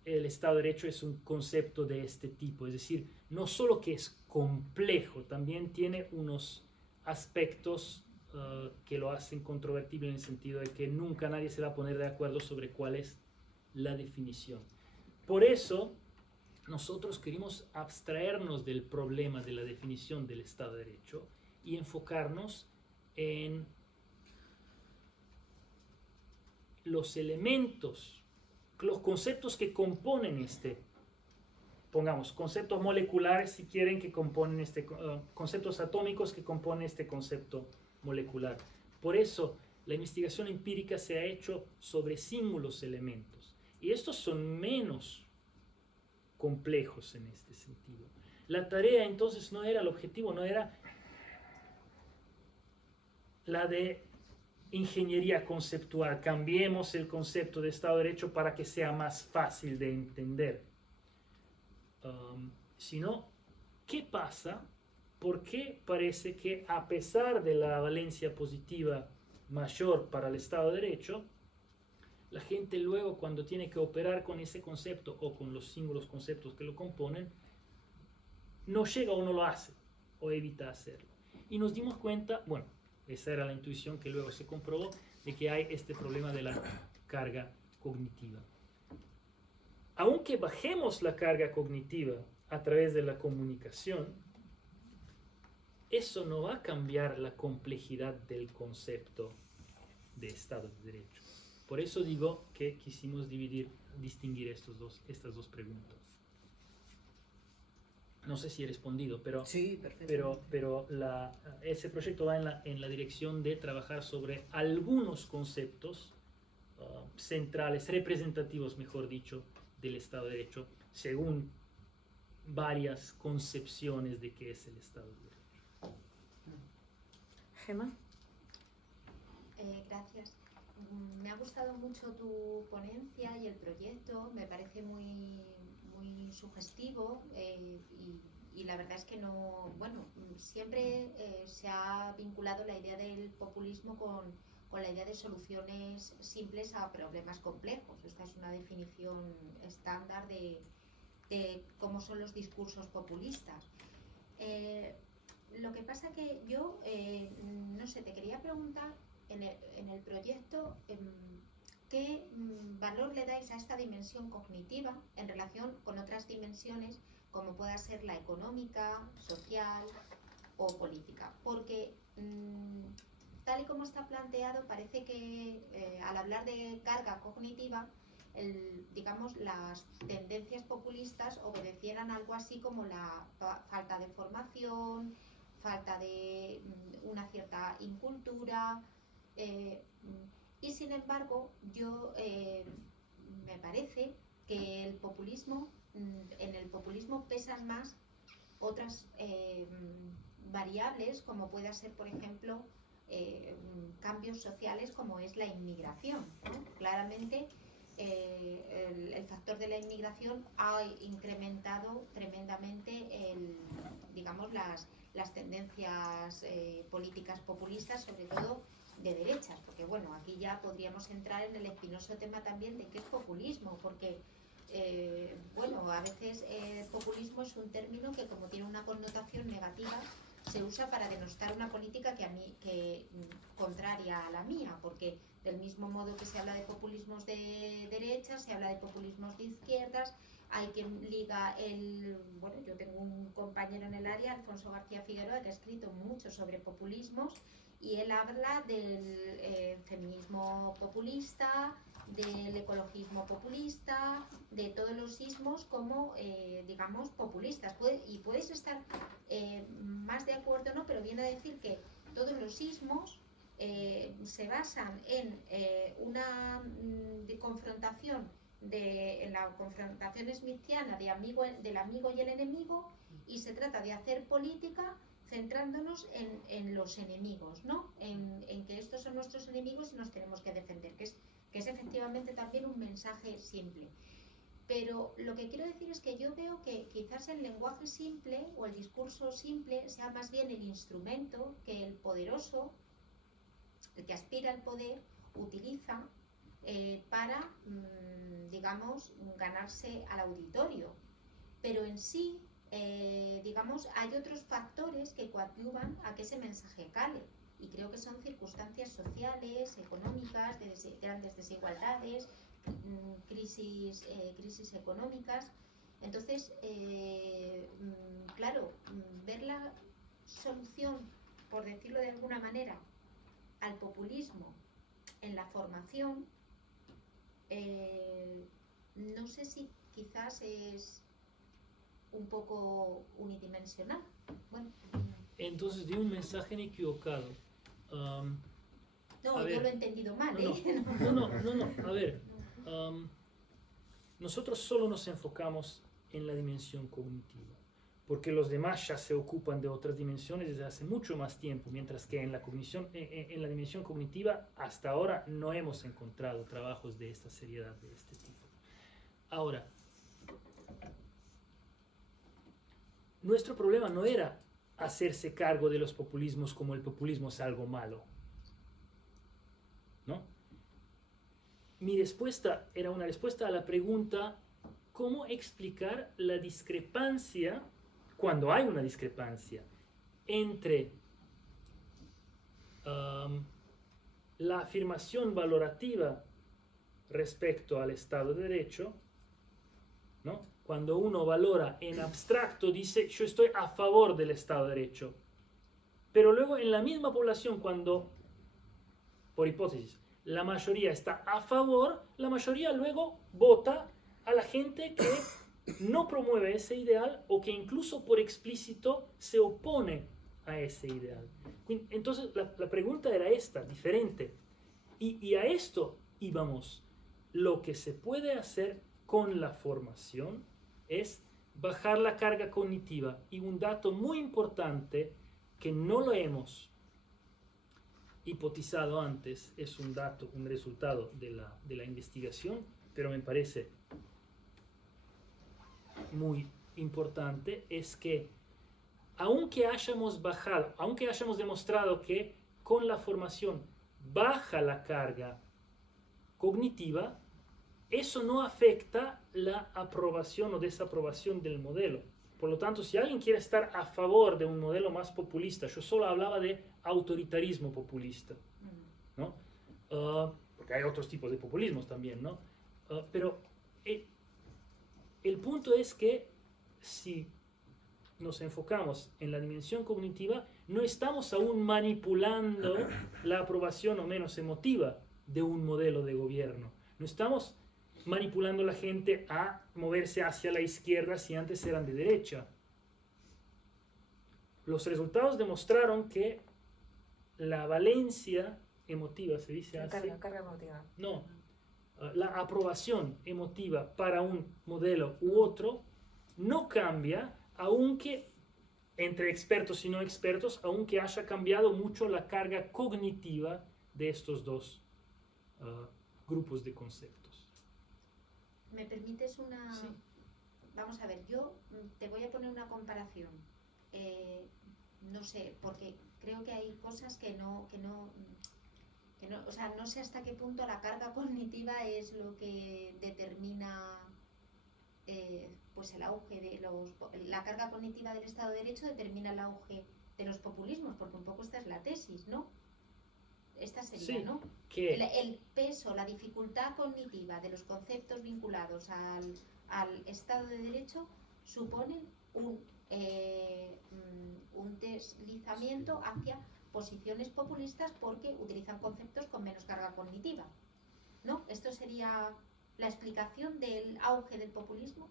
el Estado de Derecho es un concepto de este tipo, es decir, no solo que es complejo, también tiene unos aspectos que lo hacen controvertible en el sentido de que nunca nadie se va a poner de acuerdo sobre cuál es la definición. Por eso, nosotros queremos abstraernos del problema de la definición del Estado de Derecho y enfocarnos en los elementos, los conceptos que componen pongamos, conceptos moleculares, si quieren, que componen conceptos atómicos que componen este concepto molecular. Por eso, la investigación empírica se ha hecho sobre símbolos elementos. Y estos son menos complejos en este sentido. La tarea, entonces, no era el objetivo, no era la de ingeniería conceptual. Cambiemos el concepto de Estado de Derecho para que sea más fácil de entender. Sino, ¿qué pasa? ¿Por qué parece que a pesar de la valencia positiva mayor para el Estado de Derecho, la gente luego cuando tiene que operar con ese concepto o con los símbolos conceptos que lo componen, no llega o no lo hace o evita hacerlo? Y nos dimos cuenta, bueno, esa era la intuición que luego se comprobó, de que hay este problema de la carga cognitiva. Aunque bajemos la carga cognitiva a través de la comunicación, eso no va a cambiar la complejidad del concepto de Estado de Derecho. Por eso digo que quisimos distinguir estas dos preguntas. No sé si he respondido, pero, sí, pero ese proyecto va en la dirección de trabajar sobre algunos conceptos centrales, representativos, mejor dicho, del Estado de Derecho, según varias concepciones de qué es el Estado de Derecho. Gemma. Gracias. Me ha gustado mucho tu ponencia y el proyecto, me parece muy sugestivo y la verdad es que no, bueno, siempre se ha vinculado la idea del populismo con la idea de soluciones simples a problemas complejos. Esta es una definición estándar de cómo son los discursos populistas. Lo que pasa que yo, no sé, te quería preguntar en el proyecto qué valor le dais a esta dimensión cognitiva en relación con otras dimensiones como pueda ser la económica, social o política. Porque tal y como está planteado parece que al hablar de carga cognitiva, digamos, las tendencias populistas obedecieran algo así como la falta de formación, falta de una cierta incultura, y sin embargo yo me parece que en el populismo pesan más otras variables, como pueda ser, por ejemplo, cambios sociales como es la inmigración, ¿no? Claramente el factor de la inmigración ha incrementado tremendamente digamos, las tendencias políticas populistas, sobre todo de derechas, porque bueno, aquí ya podríamos entrar en el espinoso tema también de qué es populismo, porque bueno, a veces populismo es un término que, como tiene una connotación negativa, se usa para denostar una política que contraria a la mía, porque del mismo modo que se habla de populismos de derechas, se habla de populismos de izquierdas. Hay quien liga bueno, yo tengo un compañero en el área, Alfonso García Figueroa, que ha escrito mucho sobre populismos, y él habla del feminismo populista, del ecologismo populista, de todos los ismos como, digamos, populistas. Y puedes estar más de acuerdo o no, pero viene a decir que todos los ismos se basan en una confrontación, en la confrontación smithiana del amigo y el enemigo, y se trata de hacer política centrándonos en los enemigos, ¿no? En que estos son nuestros enemigos y nos tenemos que defender, que es efectivamente también un mensaje simple. Pero lo que quiero decir es que yo veo que quizás el lenguaje simple o el discurso simple sea más bien el instrumento que el poderoso, el que aspira al poder, utiliza para, digamos, ganarse al auditorio. Pero en sí, digamos, hay otros factores que coadyuvan a que ese mensaje cale. Y creo que son circunstancias sociales, económicas, de grandes desigualdades, crisis económicas. Entonces, claro, ver la solución, por decirlo de alguna manera, al populismo en la formación, no sé si quizás es un poco unidimensional. Bueno. Entonces di un mensaje equivocado. No, yo lo he entendido mal, No, a ver, nosotros solo nos enfocamos en la dimensión cognitiva, porque los demás ya se ocupan de otras dimensiones desde hace mucho más tiempo, mientras que en la cognición, en la dimensión cognitiva hasta ahora no hemos encontrado trabajos de esta seriedad, de este tipo. Ahora, nuestro problema no era hacerse cargo de los populismos como el populismo es algo malo, ¿no? Mi respuesta era una respuesta a la pregunta ¿cómo explicar la discrepancia, cuando hay una discrepancia, entre la afirmación valorativa respecto al Estado de Derecho, ¿no? Cuando uno valora en abstracto, dice yo estoy a favor del Estado de Derecho, pero luego en la misma población, cuando, por hipótesis, la mayoría está a favor, la mayoría luego vota a la gente que no promueve ese ideal o que incluso por explícito se opone a ese ideal. Entonces la pregunta era esta, diferente. Y a esto íbamos. Lo que se puede hacer con la formación es bajar la carga cognitiva. Y un dato muy importante que no lo hemos hipotizado antes, es un dato, un resultado de la investigación, pero me parece muy importante, es que aunque hayamos demostrado que con la formación baja la carga cognitiva, eso no afecta la aprobación o desaprobación del modelo. Por lo tanto, si alguien quiere estar a favor de un modelo más populista, yo solo hablaba de autoritarismo populista, ¿no? Porque hay otros tipos de populismos también, ¿no? Pero el punto es que si nos enfocamos en la dimensión cognitiva, no estamos aún manipulando la aprobación o menos emotiva de un modelo de gobierno. No estamos manipulando a la gente a moverse hacia la izquierda si antes eran de derecha. Los resultados demostraron que la valencia emotiva, ¿se dice así? Carga emotiva. No, la aprobación emotiva para un modelo u otro no cambia, aunque entre expertos y no expertos, aunque haya cambiado mucho la carga cognitiva de estos dos grupos de conceptos. ¿Me permites una...? Sí. Vamos a ver, yo te voy a poner una comparación. No sé, porque creo que hay cosas que no, o sea, no sé hasta qué punto la carga cognitiva es lo que determina pues el auge de la carga cognitiva del Estado de Derecho determina el auge de los populismos, porque un poco esta es la tesis, ¿no? Esta sería, sí, ¿no? Que El peso, la dificultad cognitiva de los conceptos vinculados al Estado de Derecho suponen un deslizamiento hacia posiciones populistas porque utilizan conceptos con menos carga cognitiva, ¿no? ¿Esto sería la explicación del auge del populismo?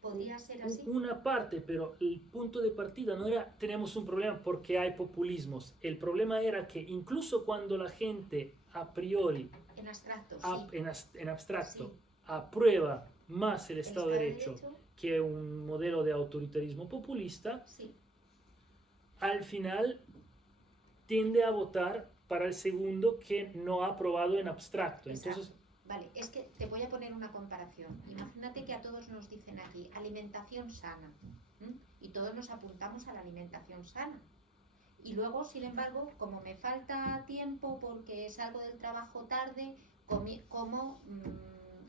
¿Podría ser así? una parte, pero el punto de partida no era tenemos un problema porque hay populismos. El problema era que incluso cuando la gente a priori, En abstracto, en abstracto, Sí. aprueba más el Estado de Derecho, Derecho que un modelo de autoritarismo populista, sí. al final tiende a votar para el segundo que no ha aprobado en abstracto. Exacto. Entonces, Vale, es que te voy a poner una comparación. Imagínate que a todos nos dicen aquí alimentación sana, ¿m? Y todos nos apuntamos a la alimentación sana. Y luego, sin embargo, como me falta tiempo porque salgo del trabajo tarde, como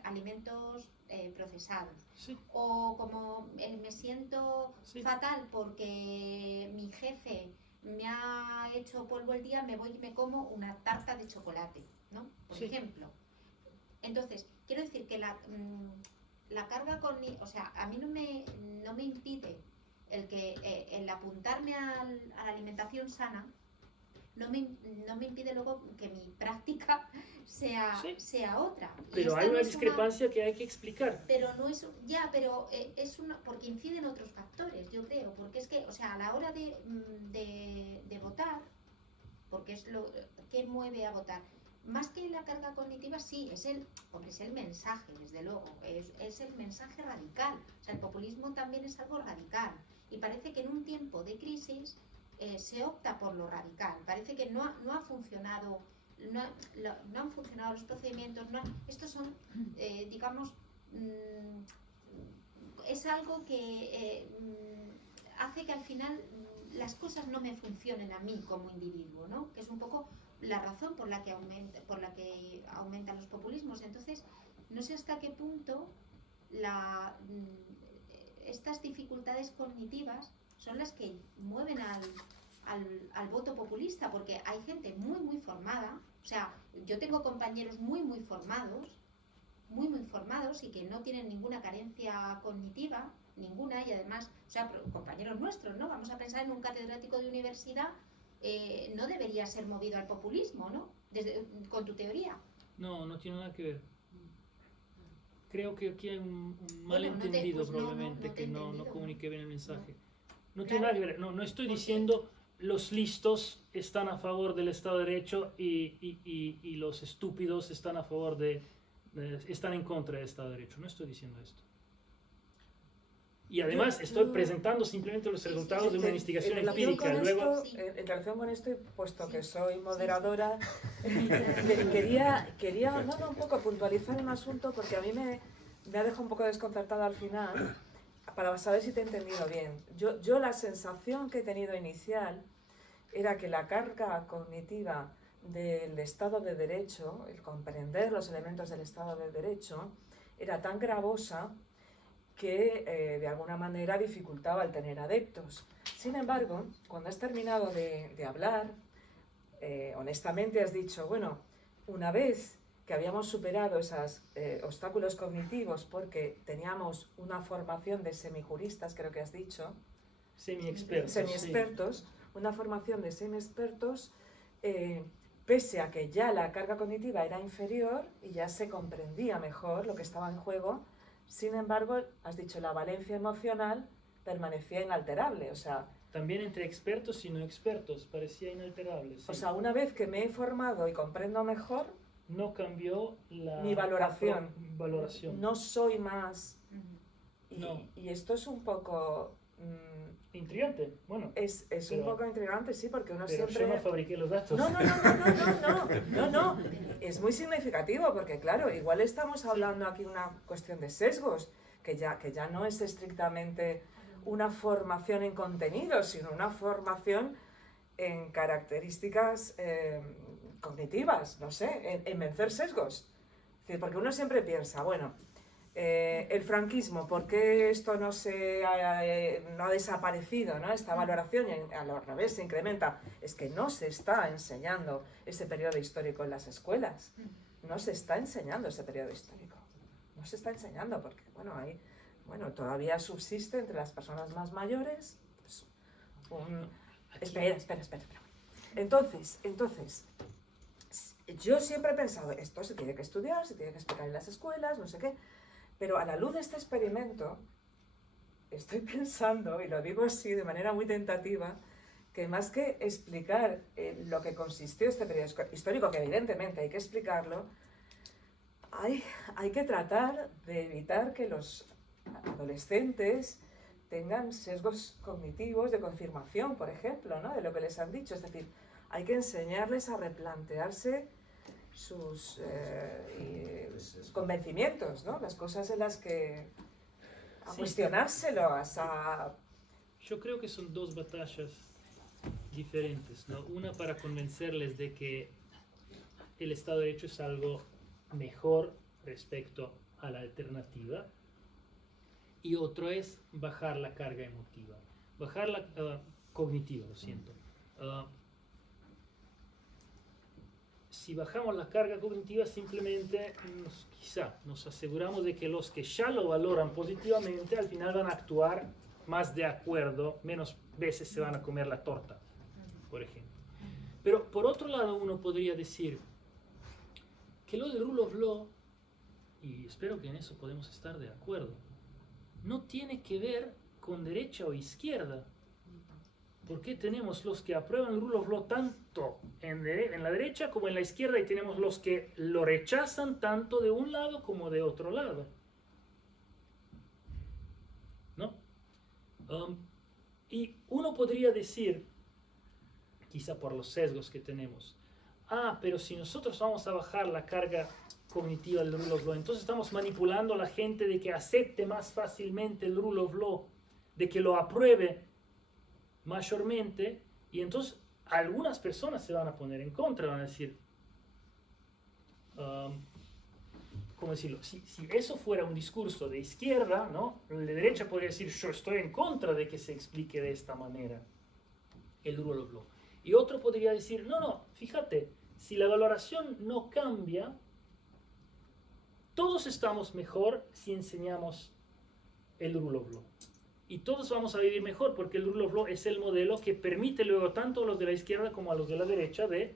alimentos procesados. Sí. O como me siento Sí. fatal porque mi jefe me ha hecho polvo el día, me voy y me como una tarta de chocolate, ¿no? Por Sí. ejemplo. Entonces, quiero decir que la carga o sea, a mí no me impide el apuntarme a la alimentación sana, no me impide luego que mi práctica sea otra. Pero hay una discrepancia que hay que explicar. Pero no es, es una, porque inciden otros factores, yo creo, porque es que, o sea, a la hora de votar, porque es lo que mueve a votar, más que la carga cognitiva, sí, porque es el mensaje, desde luego, es el mensaje radical. O sea, el populismo también es algo radical. Y parece que en un tiempo de crisis se opta por lo radical. Parece que no ha funcionado, no han funcionado los procedimientos. Estos son, digamos, es algo que hace que al final las cosas no me funcionen a mí como individuo, ¿no? Que es un poco la razón por la que aumentan los populismos. Entonces, no sé hasta qué punto estas dificultades cognitivas son las que mueven al voto populista, porque hay gente muy, muy formada. O sea, yo tengo compañeros muy, muy formados y que no tienen ninguna carencia cognitiva, ninguna, y además, o sea, compañeros nuestros, ¿no? Vamos a pensar en un catedrático de universidad, no debería ser movido al populismo, ¿no? Con tu teoría. No tiene nada que ver. Creo que aquí hay un malentendido probablemente, que no comunique bien el mensaje. No tiene nada que ver. No estoy diciendo los listos están a favor del Estado de Derecho y los estúpidos están a favor están en contra del Estado de Derecho. No estoy diciendo esto. Y además estoy presentando simplemente los resultados de una investigación empírica. En relación con esto, y puesto que soy moderadora, quería un poco puntualizar un asunto, porque a mí me ha dejado un poco desconcertada al final, para saber si te he entendido bien. Yo la sensación que he tenido inicial era que la carga cognitiva del Estado de Derecho, el comprender los elementos del Estado de Derecho, era tan gravosa que de alguna manera dificultaba el tener adeptos. Sin embargo, cuando has terminado de hablar, honestamente has dicho, bueno, una vez que habíamos superado esos obstáculos cognitivos porque teníamos una formación de semijuristas, creo que has dicho, semiexpertos, sí. Una formación de semiexpertos, pese a que ya la carga cognitiva era inferior y ya se comprendía mejor lo que estaba en juego. Sin embargo, has dicho, la valencia emocional permanecía inalterable, o sea... También entre expertos y no expertos, parecía inalterable. Sí. O sea, una vez que me he formado y comprendo mejor... No cambió mi valoración. No soy más... No. Y esto es un poco... intrigante, bueno. Es un poco intrigante, sí, porque uno pero siempre... yo no fabriqué los datos. No. Es muy significativo, porque claro, igual estamos hablando aquí de una cuestión de sesgos, que ya no es estrictamente una formación en contenidos, sino una formación en características cognitivas, no sé, en vencer sesgos. Es decir, porque uno siempre piensa, bueno... el franquismo, ¿por qué esto no ha desaparecido, ¿no? Esta valoración, y al revés se incrementa? Es que no se está enseñando ese periodo histórico en las escuelas. No se está enseñando ese periodo histórico. No se está enseñando porque, todavía subsiste entre las personas más mayores pues, Espera. Entonces, yo siempre he pensado, esto se tiene que estudiar, se tiene que explicar en las escuelas, no sé qué. Pero a la luz de este experimento, estoy pensando, y lo digo así de manera muy tentativa, que más que explicar lo que consistió este periodo histórico, que evidentemente hay que explicarlo, hay que tratar de evitar que los adolescentes tengan sesgos cognitivos de confirmación, por ejemplo, ¿no? De lo que les han dicho. Es decir, hay que enseñarles a replantearse convencimientos, ¿no? Las cosas en las que a Sí. cuestionárselos, a... Yo creo que son dos batallas diferentes, ¿no? Una para convencerles de que el Estado de Derecho es algo mejor respecto a la alternativa, y otro es bajar la carga emotiva, bajar la cognitiva, lo siento. Si bajamos la carga cognitiva, simplemente quizá nos aseguramos de que los que ya lo valoran positivamente al final van a actuar más de acuerdo, menos veces se van a comer la torta, por ejemplo. Pero por otro lado, uno podría decir que lo del rule of law, y espero que en eso podemos estar de acuerdo, no tiene que ver con derecha o izquierda. Porque tenemos los que aprueban el rule of law tanto en la derecha como en la izquierda, y tenemos los que lo rechazan tanto de un lado como de otro lado, ¿no? Y uno podría decir, quizá por los sesgos que tenemos, pero si nosotros vamos a bajar la carga cognitiva del rule of law, entonces estamos manipulando a la gente de que acepte más fácilmente el rule of law, de que lo apruebe mayormente, y entonces algunas personas se van a poner en contra, van a decir, ¿cómo decirlo? Si eso fuera un discurso de izquierda, ¿no? El de derecha podría decir, yo estoy en contra de que se explique de esta manera el rule of law. Y otro podría decir, no, fíjate, si la valoración no cambia, todos estamos mejor si enseñamos el rule of law. Y todos vamos a vivir mejor, porque el rule of law es el modelo que permite luego tanto a los de la izquierda como a los de la derecha de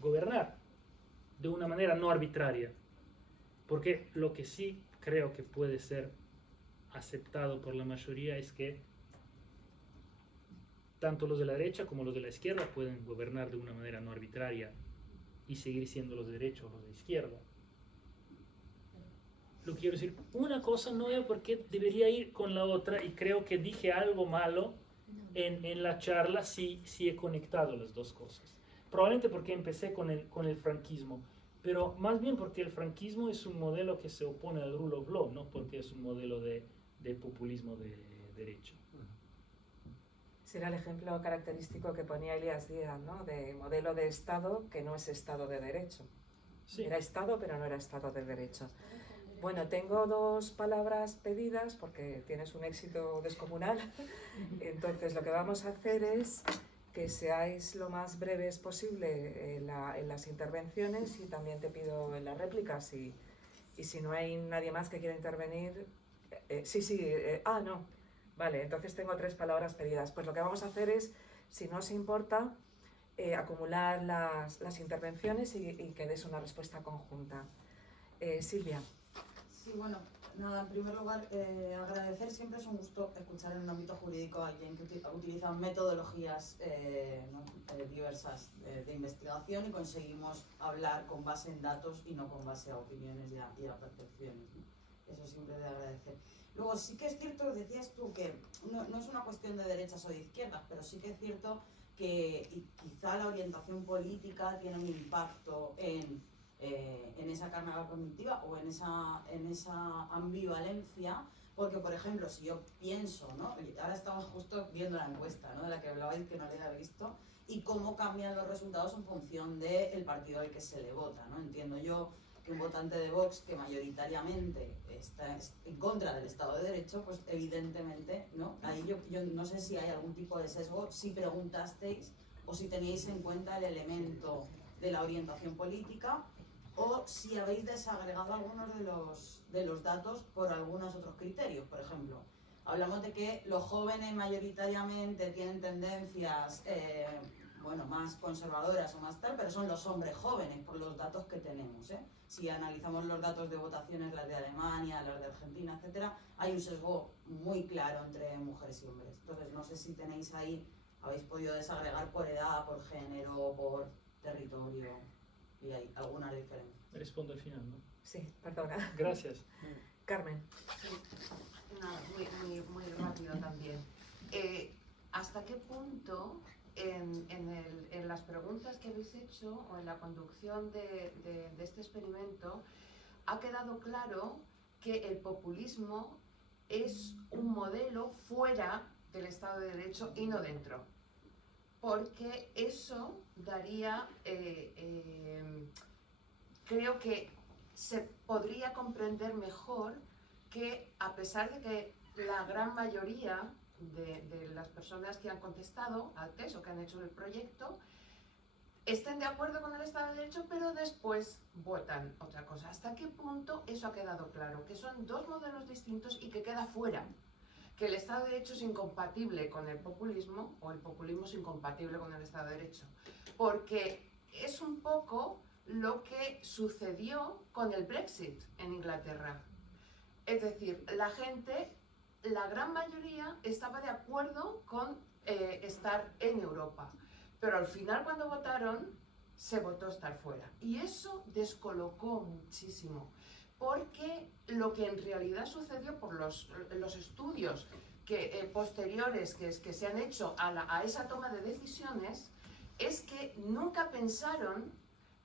gobernar de una manera no arbitraria. Porque lo que sí creo que puede ser aceptado por la mayoría es que tanto los de la derecha como los de la izquierda pueden gobernar de una manera no arbitraria y seguir siendo los de derecha o los de izquierda. Lo que quiero decir, una cosa no veo por qué debería ir con la otra, y creo que dije algo malo en la charla si he conectado las dos cosas. Probablemente porque empecé con el franquismo, pero más bien porque el franquismo es un modelo que se opone al rule of law, no porque es un modelo de populismo de derecha. Será el ejemplo característico que ponía Elías Díaz, ¿no? De modelo de Estado que no es Estado de Derecho. Sí. Era Estado, pero no era Estado de Derecho. Bueno, tengo dos palabras pedidas porque tienes un éxito descomunal. Entonces, lo que vamos a hacer es que seáis lo más breves posible en las intervenciones, y también te pido en las réplicas, y si no hay nadie más que quiera intervenir... no. Vale, entonces tengo 3 palabras pedidas. Pues lo que vamos a hacer es, si no os importa, acumular las intervenciones y que des una respuesta conjunta. Silvia. Sí, bueno, nada, en primer lugar, agradecer, siempre es un gusto escuchar en un ámbito jurídico a alguien que utiliza metodologías diversas de investigación, y conseguimos hablar con base en datos y no con base a opiniones y a percepciones, ¿no? Eso siempre de agradecer. Luego, sí que es cierto, decías tú, que no es una cuestión de derechas o de izquierdas, pero sí que es cierto que quizá la orientación política tiene un impacto en esa carga cognitiva o en esa ambivalencia, porque, por ejemplo, si yo pienso, ¿no? Ahora estamos justo viendo la encuesta, ¿no? De la que hablabais, que no la había visto, y cómo cambian los resultados en función del partido al que se le vota, ¿no? Entiendo yo que un votante de Vox que mayoritariamente está en contra del Estado de Derecho, pues evidentemente, ¿no? Ahí yo no sé si hay algún tipo de sesgo, si preguntasteis o si teníais en cuenta el elemento de la orientación política, o si habéis desagregado algunos de los datos por algunos otros criterios. Por ejemplo, hablamos de que los jóvenes mayoritariamente tienen tendencias más conservadoras o más tal, pero son los hombres jóvenes por los datos que tenemos, ¿eh? Si analizamos los datos de votaciones, las de Alemania, las de Argentina, etcétera, hay un sesgo muy claro entre mujeres y hombres. Entonces, no sé si tenéis ahí, habéis podido desagregar por edad, por género, por territorio, y hay alguna diferencia. Respondo al final, ¿no? Sí, perdona. Gracias. Carmen. Sí, nada, muy rápido también. ¿Hasta qué punto en las preguntas que habéis hecho o en la conducción de este experimento ha quedado claro que el populismo es un modelo fuera del Estado de Derecho y no dentro, porque eso daría, creo que se podría comprender mejor que, a pesar de que la gran mayoría de las personas que han contestado al test o que han hecho el proyecto estén de acuerdo con el Estado de Derecho, pero después votan otra cosa. ¿Hasta qué punto eso ha quedado claro? Que son dos modelos distintos y que queda fuera. Que el Estado de Derecho es incompatible con el populismo o el populismo es incompatible con el Estado de Derecho. Porque es un poco lo que sucedió con el Brexit en Inglaterra. Es decir, la gente, la gran mayoría, estaba de acuerdo con estar en Europa. Pero al final, cuando votaron, se votó estar fuera. Y eso descolocó muchísimo. Porque lo que en realidad sucedió por los estudios posteriores que se han hecho a esa toma de decisiones es que nunca pensaron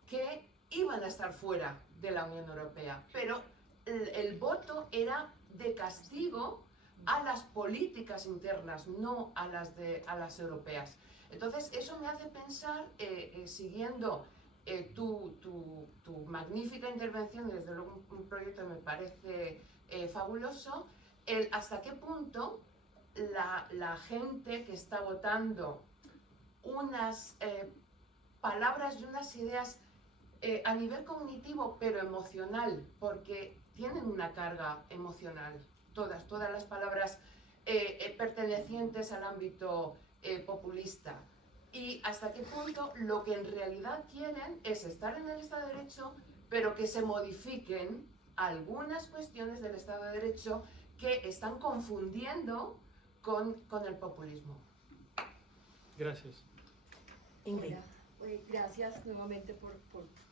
que iban a estar fuera de la Unión Europea. Pero el voto era de castigo a las políticas internas, no a las europeas. Entonces, eso me hace pensar, siguiendo tu magnífica intervención, y desde luego un proyecto que me parece fabuloso, hasta qué punto la gente que está votando unas palabras y unas ideas a nivel cognitivo, pero emocional, porque tienen una carga emocional, todas las palabras pertenecientes al ámbito populista. Y hasta qué punto lo que en realidad quieren es estar en el Estado de Derecho, pero que se modifiquen algunas cuestiones del Estado de Derecho que están confundiendo con el populismo. Gracias. Ingrid. Hola, gracias nuevamente por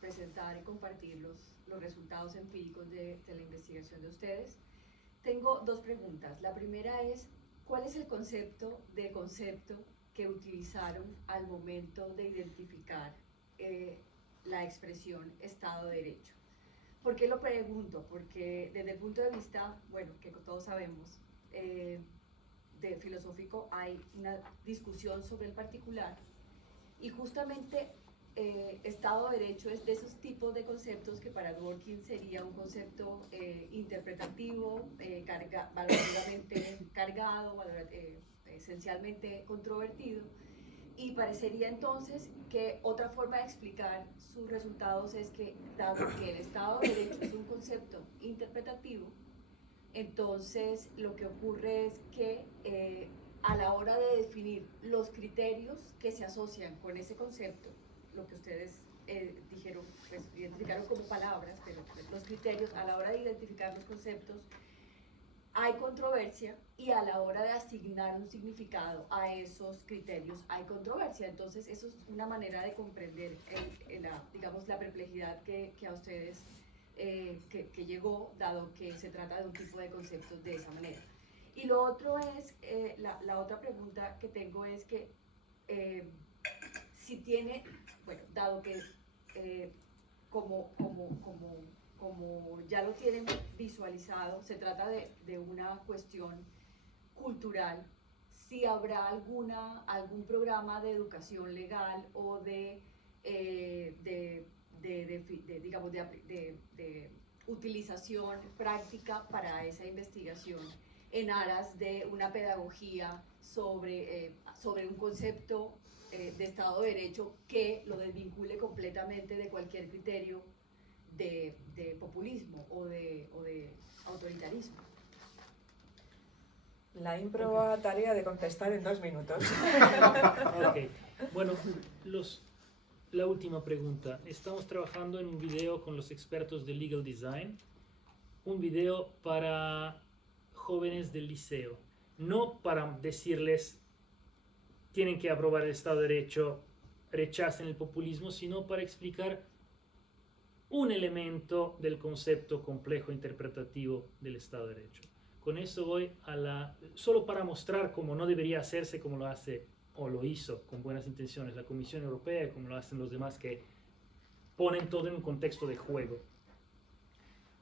presentar y compartir los resultados empíricos de la investigación de ustedes. Tengo dos preguntas. La primera es, ¿cuál es el concepto que utilizaron al momento de identificar la expresión Estado de Derecho? ¿Por qué lo pregunto? Porque desde el punto de vista, bueno, que todos sabemos, de filosófico, hay una discusión sobre el particular y justamente Estado de Derecho es de esos tipos de conceptos que para Dworkin sería un concepto interpretativo, valorativamente cargado, esencialmente controvertido, y parecería entonces que otra forma de explicar sus resultados es que, dado que el Estado de Derecho es un concepto interpretativo, entonces lo que ocurre es que a la hora de definir los criterios que se asocian con ese concepto, lo que ustedes dijeron, pues identificaron como palabras, pero pues, los criterios, a la hora de identificar los conceptos, hay controversia, y a la hora de asignar un significado a esos criterios hay controversia. Entonces eso es una manera de comprender digamos, la perplejidad que a ustedes que llegó, dado que se trata de un tipo de conceptos de esa manera. Y lo otro es, la otra pregunta que tengo es que si tiene, bueno, dado que como ya lo tienen visualizado, se trata de una cuestión cultural, si habrá algún programa de educación legal o digamos, de utilización práctica para esa investigación en aras de una pedagogía sobre un concepto de Estado de Derecho que lo desvincule completamente de cualquier criterio de populismo o de autoritarismo. La improba tarea de contestar en 2 minutos. Okay. Bueno, la última pregunta. Estamos trabajando en un video con los expertos de Legal Design, un video para jóvenes del liceo, no para decirles tienen que aprobar el Estado de Derecho, rechacen el populismo, sino para explicar un elemento del concepto complejo interpretativo del Estado de Derecho. Con eso voy solo para mostrar cómo no debería hacerse como lo hace o lo hizo con buenas intenciones la Comisión Europea, como lo hacen los demás, que ponen todo en un contexto de juego.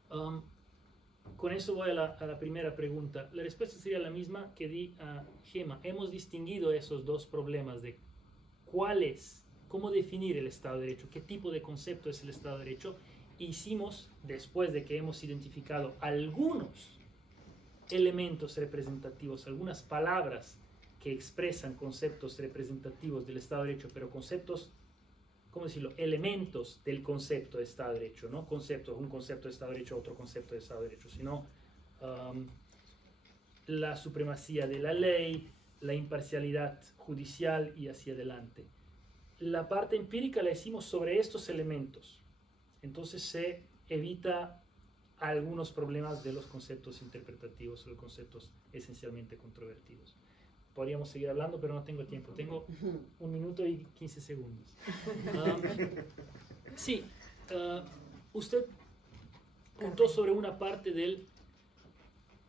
Con eso voy a la primera pregunta. La respuesta sería la misma que di a Gemma. Hemos distinguido esos dos problemas de cómo definir el Estado de Derecho, qué tipo de concepto es el Estado de Derecho. Hicimos, después de que hemos identificado algunos elementos representativos, algunas palabras que expresan conceptos representativos del Estado de Derecho, pero conceptos, ¿cómo decirlo?, elementos del concepto de Estado de Derecho, no conceptos, un concepto de Estado de Derecho, otro concepto de Estado de Derecho, sino la supremacía de la ley, la imparcialidad judicial y hacia adelante. La parte empírica la hicimos sobre estos elementos, entonces se evita algunos problemas de los conceptos interpretativos o los conceptos esencialmente controvertidos. Podríamos seguir hablando, pero no tengo tiempo. Tengo 1 minuto y 15 segundos. Sí, usted contó sobre una parte del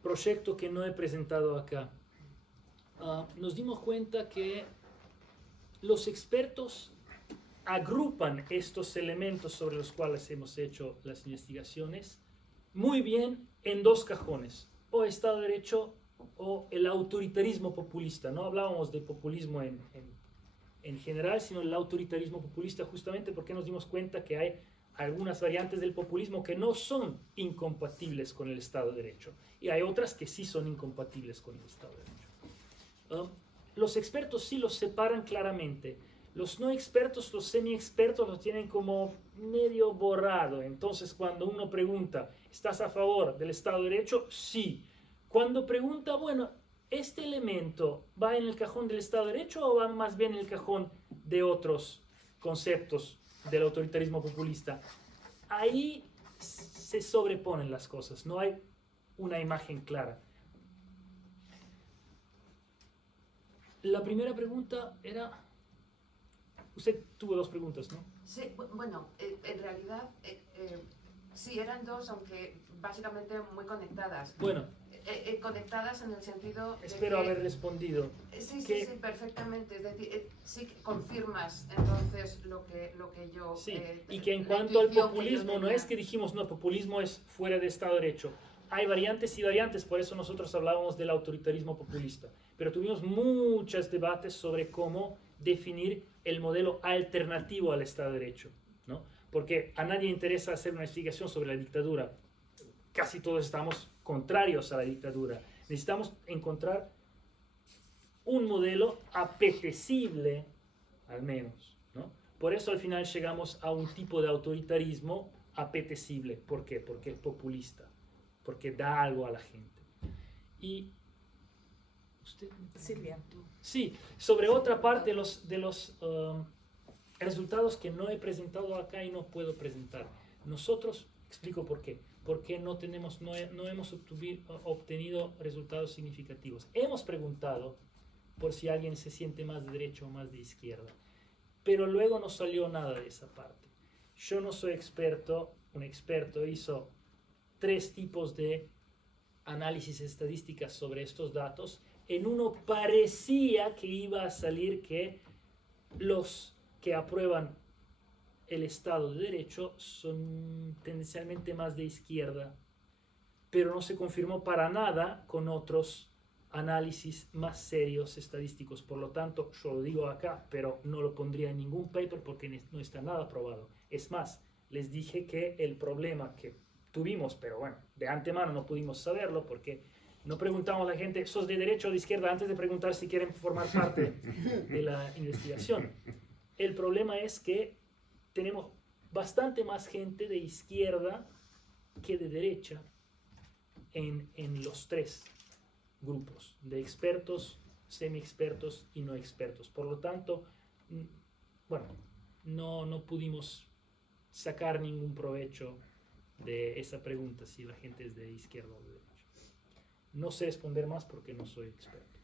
proyecto que no he presentado acá. Nos dimos cuenta que los expertos agrupan estos elementos sobre los cuales hemos hecho las investigaciones muy bien en 2 cajones, o Estado de Derecho o el autoritarismo populista. No hablábamos de populismo en general, sino el autoritarismo populista, justamente porque nos dimos cuenta que hay algunas variantes del populismo que no son incompatibles con el Estado de Derecho, y hay otras que sí son incompatibles con el Estado de Derecho. Los expertos sí los separan claramente. Los no expertos, los semi-expertos, los tienen como medio borrado. Entonces, cuando uno pregunta, ¿estás a favor del Estado de Derecho? Sí. Cuando pregunta, bueno, ¿este elemento va en el cajón del Estado de Derecho o va más bien en el cajón de otros conceptos del autoritarismo populista? Ahí se sobreponen las cosas, no hay una imagen clara. La primera pregunta era... Usted tuvo 2 preguntas, ¿no? Sí, bueno, en realidad sí eran 2, aunque básicamente muy conectadas. Bueno. Conectadas en el sentido de espero que, haber respondido. Sí, sí, perfectamente. Es decir, sí que confirmas entonces lo que yo... Sí, y que en cuanto al populismo, no es que dijimos, no, populismo es fuera de Estado de Derecho. Hay variantes y variantes, por eso nosotros hablábamos del autoritarismo populista. Pero tuvimos muchos debates sobre cómo definir el modelo alternativo al Estado de Derecho, ¿no? Porque a nadie interesa hacer una investigación sobre la dictadura. Casi todos estamos contrarios a la dictadura. Necesitamos encontrar un modelo apetecible, al menos, ¿no? Por eso al final llegamos a un tipo de autoritarismo apetecible. ¿Por qué? Porque es populista, porque da algo a la gente. Y usted... Silvia. Sí, sobre otra parte de los resultados que no he presentado acá y no puedo presentar. Nosotros, explico por qué. Porque no hemos obtenido resultados significativos. Hemos preguntado por si alguien se siente más de derecha o más de izquierda, pero luego no salió nada de esa parte. Yo no soy experto, un experto hizo 3 tipos de análisis estadísticas sobre estos datos. En uno parecía que iba a salir que los que aprueban el Estado de Derecho son tendencialmente más de izquierda, pero no se confirmó para nada con otros análisis más serios estadísticos. Por lo tanto, yo lo digo acá, pero no lo pondría en ningún paper porque no está nada probado. Es más, les dije que el problema que tuvimos, pero bueno, de antemano no pudimos saberlo porque no preguntamos a la gente, ¿sos de derecha o de izquierda? Antes de preguntar si quieren formar parte de la investigación. El problema es que tenemos bastante más gente de izquierda que de derecha en los 3 grupos, de expertos, semi-expertos y no expertos. Por lo tanto, bueno, no pudimos sacar ningún provecho de esa pregunta, si la gente es de izquierda o de derecha. No sé responder más porque no soy experto.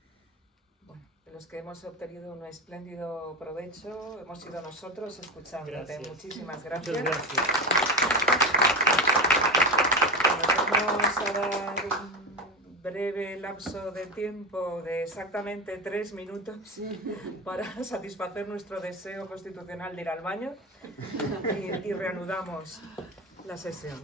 Bueno, de los que hemos obtenido un espléndido provecho, hemos sido nosotros escuchándote. Gracias. Muchísimas gracias. Muchas gracias. Nos vemos ahora breve lapso de tiempo de exactamente 3 minutos para satisfacer nuestro deseo constitucional de ir al baño y reanudamos la sesión.